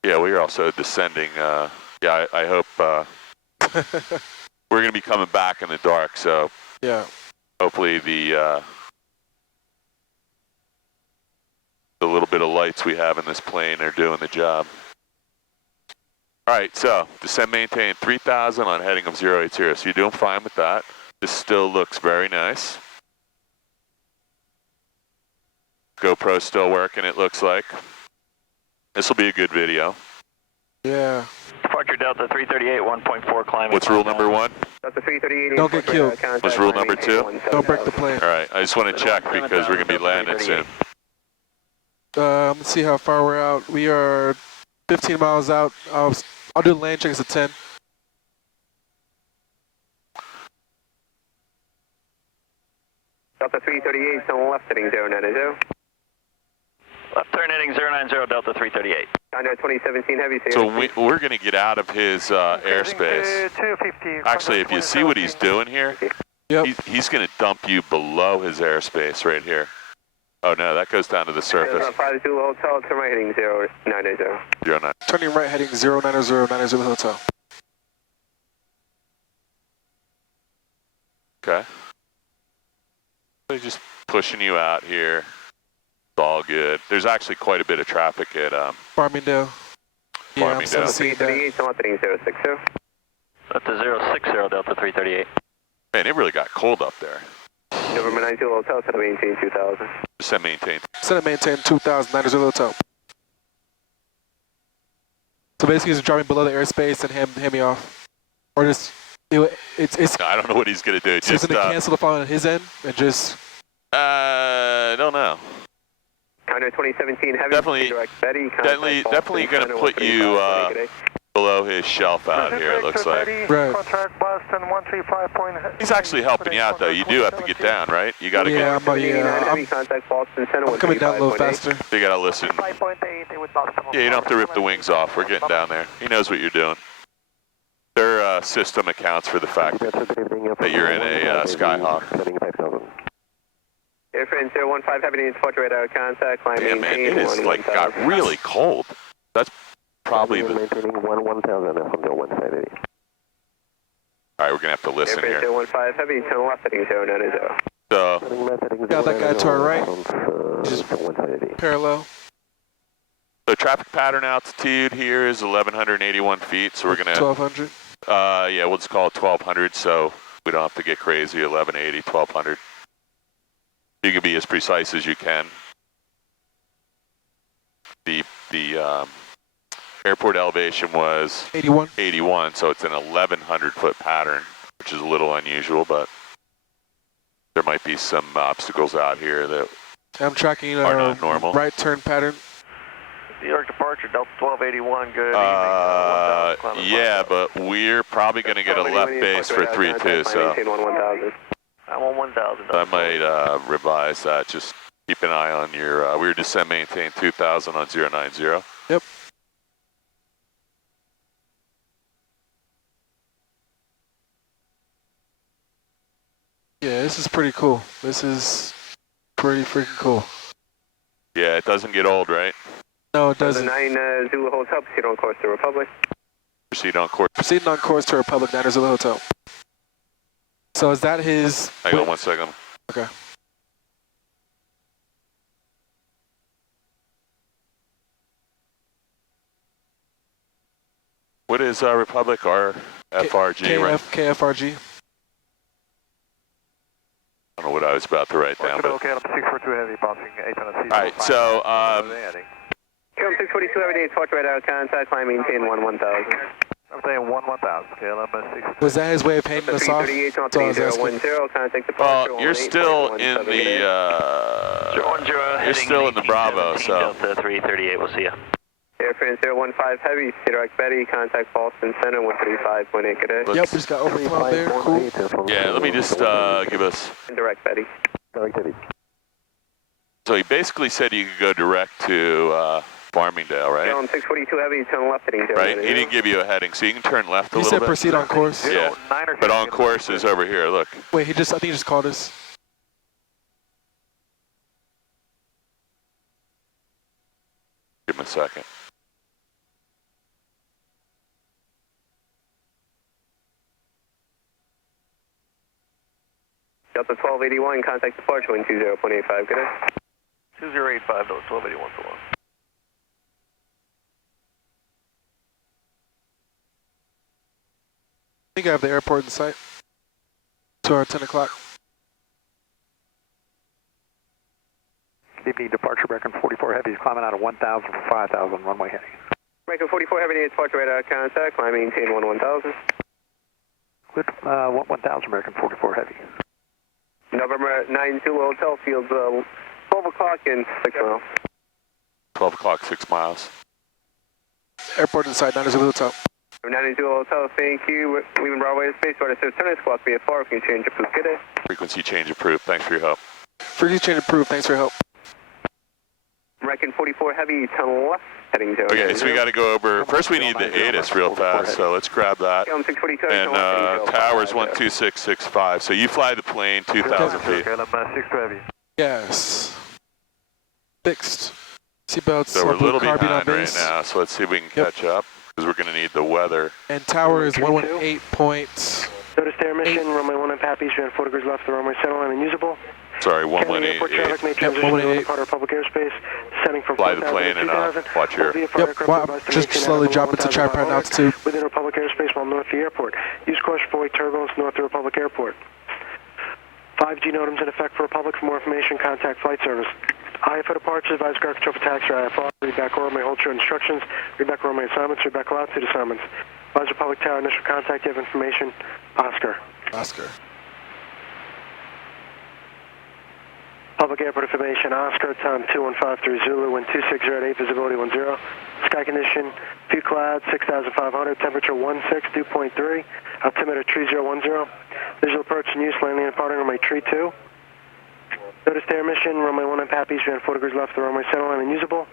Yeah, we are also descending. Yeah, I hope we're going to be coming back in the dark. So yeah, hopefully the little bit of lights we have in this plane are doing the job. All right, so descend maintain 3,000 on heading of 080. So you're doing fine with that. This still looks very nice. GoPro's still working, it looks like. This will be a good video. Yeah. Departure Delta 338, 1.4 climbing. What's rule number 1? Delta 338. Don't get killed. What's rule number 2? Don't break the plane. All right, I just want to check because we're going to be landing soon. Let's see how far we're out. We are 15 miles out. I'll do the lane checks at 10. Delta 338, turn left, heading 090. Left turn heading 090, Delta 338. Condor 2017 heavy. So we're going to get out of his airspace. Actually, if you see what he's doing here, yep. he's going to dump you below his airspace right here. Oh no, that goes down to the surface. 5 Zulu Hotel, turn right, heading 090. 09. Turning right, heading 090, 9 Zulu Hotel. Okay. They're just pushing you out here. It's all good. There's actually quite a bit of traffic at Farmingdale. Yeah, I'm Farmingdale. 338, turn left, heading 060. Delta 060, Delta 338. Man, it really got cold up there. November 9 Zulu Hotel, set a maintain 2000. Descend maintain. Set and maintain 2,000, 9 Zulu Hotel. So basically he's driving below the airspace and hand me off. Or just, it's I don't know what he's going to do. So he's going to cancel the flight on his end and just... I don't know. Condor 2017 heavy. Definitely going to put you below his shelf out here, it looks like. Right. He's actually helping you out, though. You do have to get down, right? You got to get... I'm coming down a little faster. You got to listen. Yeah, you don't have to rip the wings off. We're getting down there. He knows what you're doing. Their system accounts for the fact that you're in a Skyhawk. Airframe 015, having an departure radar contact, climb yeah, man, it is like got really cold. That's probably the... Maintaining 11000 from 170. All right, we're going to have to listen here. Airframe 015, heavy, turn left, heading 090. So... Got that guy to our right. Just parallel. So traffic pattern altitude here is 1,181 feet, so we're going to... 1,200? Yeah, we'll just call it 1,200, so we don't have to get crazy. 1,180, 1,200. You can be as precise as you can. The airport elevation was 81, so it's an 1,100 foot pattern, which is a little unusual, but there might be some obstacles out here that I'm tracking are not normal. Right turn pattern. New York departure, Delta 1281, good evening. Yeah, but we're probably going to get a left base for 3-2, so I'm on 1,000. I might revise that. Just keep an eye on your, we were descend maintain 2,000 on 090. Yep. Yeah, This is pretty cool. This is pretty freaking cool. Yeah, it doesn't get old, right? No, it doesn't. 9 Zulu Hotel, proceed on course to Republic. Proceed on course. Proceeding on course to Republic 9 Zulu Hotel. So is that his... Hang on 1 second. Okay. What is Republic FRG, right? KFRG. I don't know what I was about to write down. But... Okay, I'm 642 heavy, bouncing 800 feet. All right, so... Come 642 every day, torch right out of contact, climb maintain 11000. I'm saying 11000, okay, I'm 6. Was that his way of painting us off? Well, you're still in the... you're still in the Bravo, so... Delta 338, we'll see you. Air France 015 Heavy, direct Betty, contact Boston Center 135.8 good day. Yep, we just got overflow there, cool. Yeah, let me just give us... Direct Betty. Direct Betty. So he basically said you could go direct to Farmingdale, right? 642 Heavy, turn left heading 0. Right, he didn't give you a heading, so you can turn left a He little said bit. proceed on course. Yeah, but on course is over here, look. Wait, I think he just called us. Give him a second. Delta 1281, contact departure wind 20.85 good day. 2085, Delta 1281 for 1. I think I have the airport in sight. To our 10 o'clock. Evening departure, American 44 Heavy, climbing out of 1000 for 5000, runway heading. American 44 Heavy, departure right out of contact, climb maintain 1000. Good, 1000, American 44 Heavy. November 9 Zulu Hotel, fields 12 o'clock and 6 miles. 12 o'clock, 6 miles. Airport in sight, 9 Zulu Hotel. 9 Zulu Hotel, thank you. Leaving Bravo Space, order 10 o'clock, VFR, we can change approved, good day. Frequency change approved, thanks for your help. Frequency change approved, thanks for your help. American 44 Heavy, turn left, heading 0. Okay, so we got to go over, first we need the ATIS real fast, so let's grab that. And towers 12665, so you fly the plane 2,000 feet. Okay, I'm 6 Heavy. Yes. Fixed. Seatbelts. So we're a little carbine behind on right base. now, so let's see if we can catch up, because we're going to need the weather. And tower is 118 points. Notice their mission, runway 1 and Pappy's, we have 4 degrees left, the runway center line unusable. Sorry, Airport traffic may 118. transition to part of public airspace, descending from Fly the plane and watch your... Just slowly drop into tripod altitude. Within Republic airspace while north of the airport. Use caution for weight turbulence north of Republic Airport. 5G NOTAMs in effect for Republic. For more information, contact flight service. IFO departure, advise ground control for taxi or IFR. Read back or may hold short instructions. Read back or may assignments. Read back altitude assignments. Advise Republic Tower, initial contact, you have information. Oscar. Oscar. Public airport information, Oscar, time 2153 Zulu, wind 2608, visibility 10. Sky condition, few clouds, 6,500, temperature 16, dew point 3, altimeter 3010. Visual approach and use, landing and departing runway 32. Notice air mission, runway 1 and Pappy's, we have 4 degrees left, the runway center line unusable.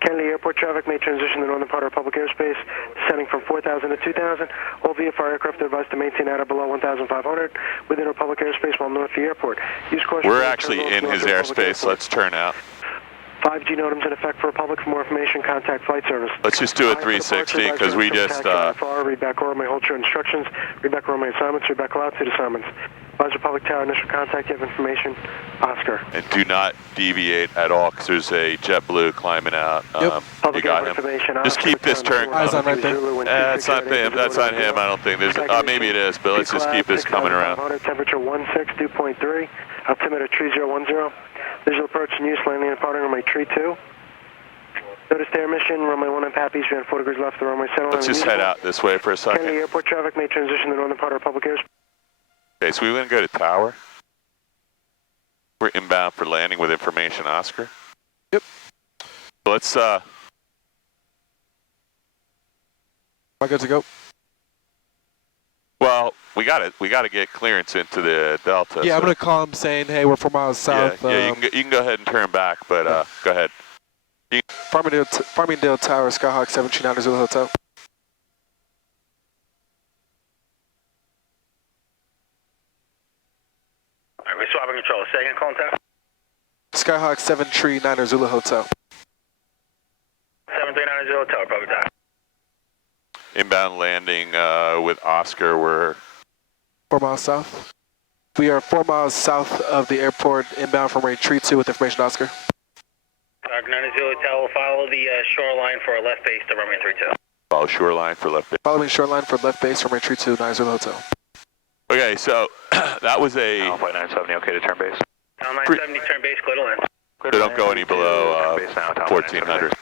Kennedy Airport traffic may transition to the northern part of public airspace, descending from 4,000 to 2,000. All VFR aircraft are advised to maintain at or below 1,500 within Republic airspace while north of the airport. Use caution. We're actually in his airspace. Let's turn out. 5G NOTAMs in effect for Republic. For more information, contact flight service. Let's just do a 360 because we just... Read back or may hold short instructions. Read back or may assignments. Read back altitude assignments. Advise Republic Tower, initial contact, you have information. Oscar. And do not deviate at all because there's a JetBlue climbing out. Yep. You got him. Just keep this turn coming. Eyes on right there. That's not him. That's on him. I don't think there's... maybe it is, but let's just keep this coming around. Temperature 16, dew point 3, altimeter 3010. Visual approach and use, landing and departing runway 32. Notice air mission, runway 1 and Pappy's, we have 4 degrees left, the runway center line. Let's just head out this way for a second. Kennedy Airport traffic may transition to the northern part of public airspace. Okay, so we want to go to tower. We're inbound for landing with information, Oscar. Yep. Let's Am I good to go? Well, we got to get clearance into the Delta. Yeah, so I'm gonna call him saying, hey, we're 4 miles south. Yeah, you can go ahead and turn back, but go ahead. Farmingdale Tower, Skyhawk 729 Zulu Hotel. Control, second contact. Skyhawk 739er Zulu Hotel. 739 Zulu Hotel, Bravo Delta. Inbound landing with Oscar. We're 4 miles south. We are 4 miles south of the airport, inbound from runway 32 with information, Oscar. Dark 9 Zulu Hotel will follow the shoreline for a left base to runway 32. follow shoreline for left base. Following shoreline for left base, runway 32, 90 Hotel. Okay, so that was a... Alpha 970, okay to turn base. Town 970, turn base, clear to land. So don't go any below 1400.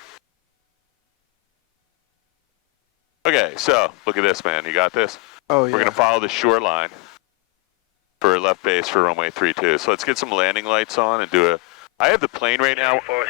Okay, so look at this, man. You got this? Oh, yeah. We're going to follow the shoreline for left base for runway 32. So let's get some landing lights on and do a... I have the plane right now.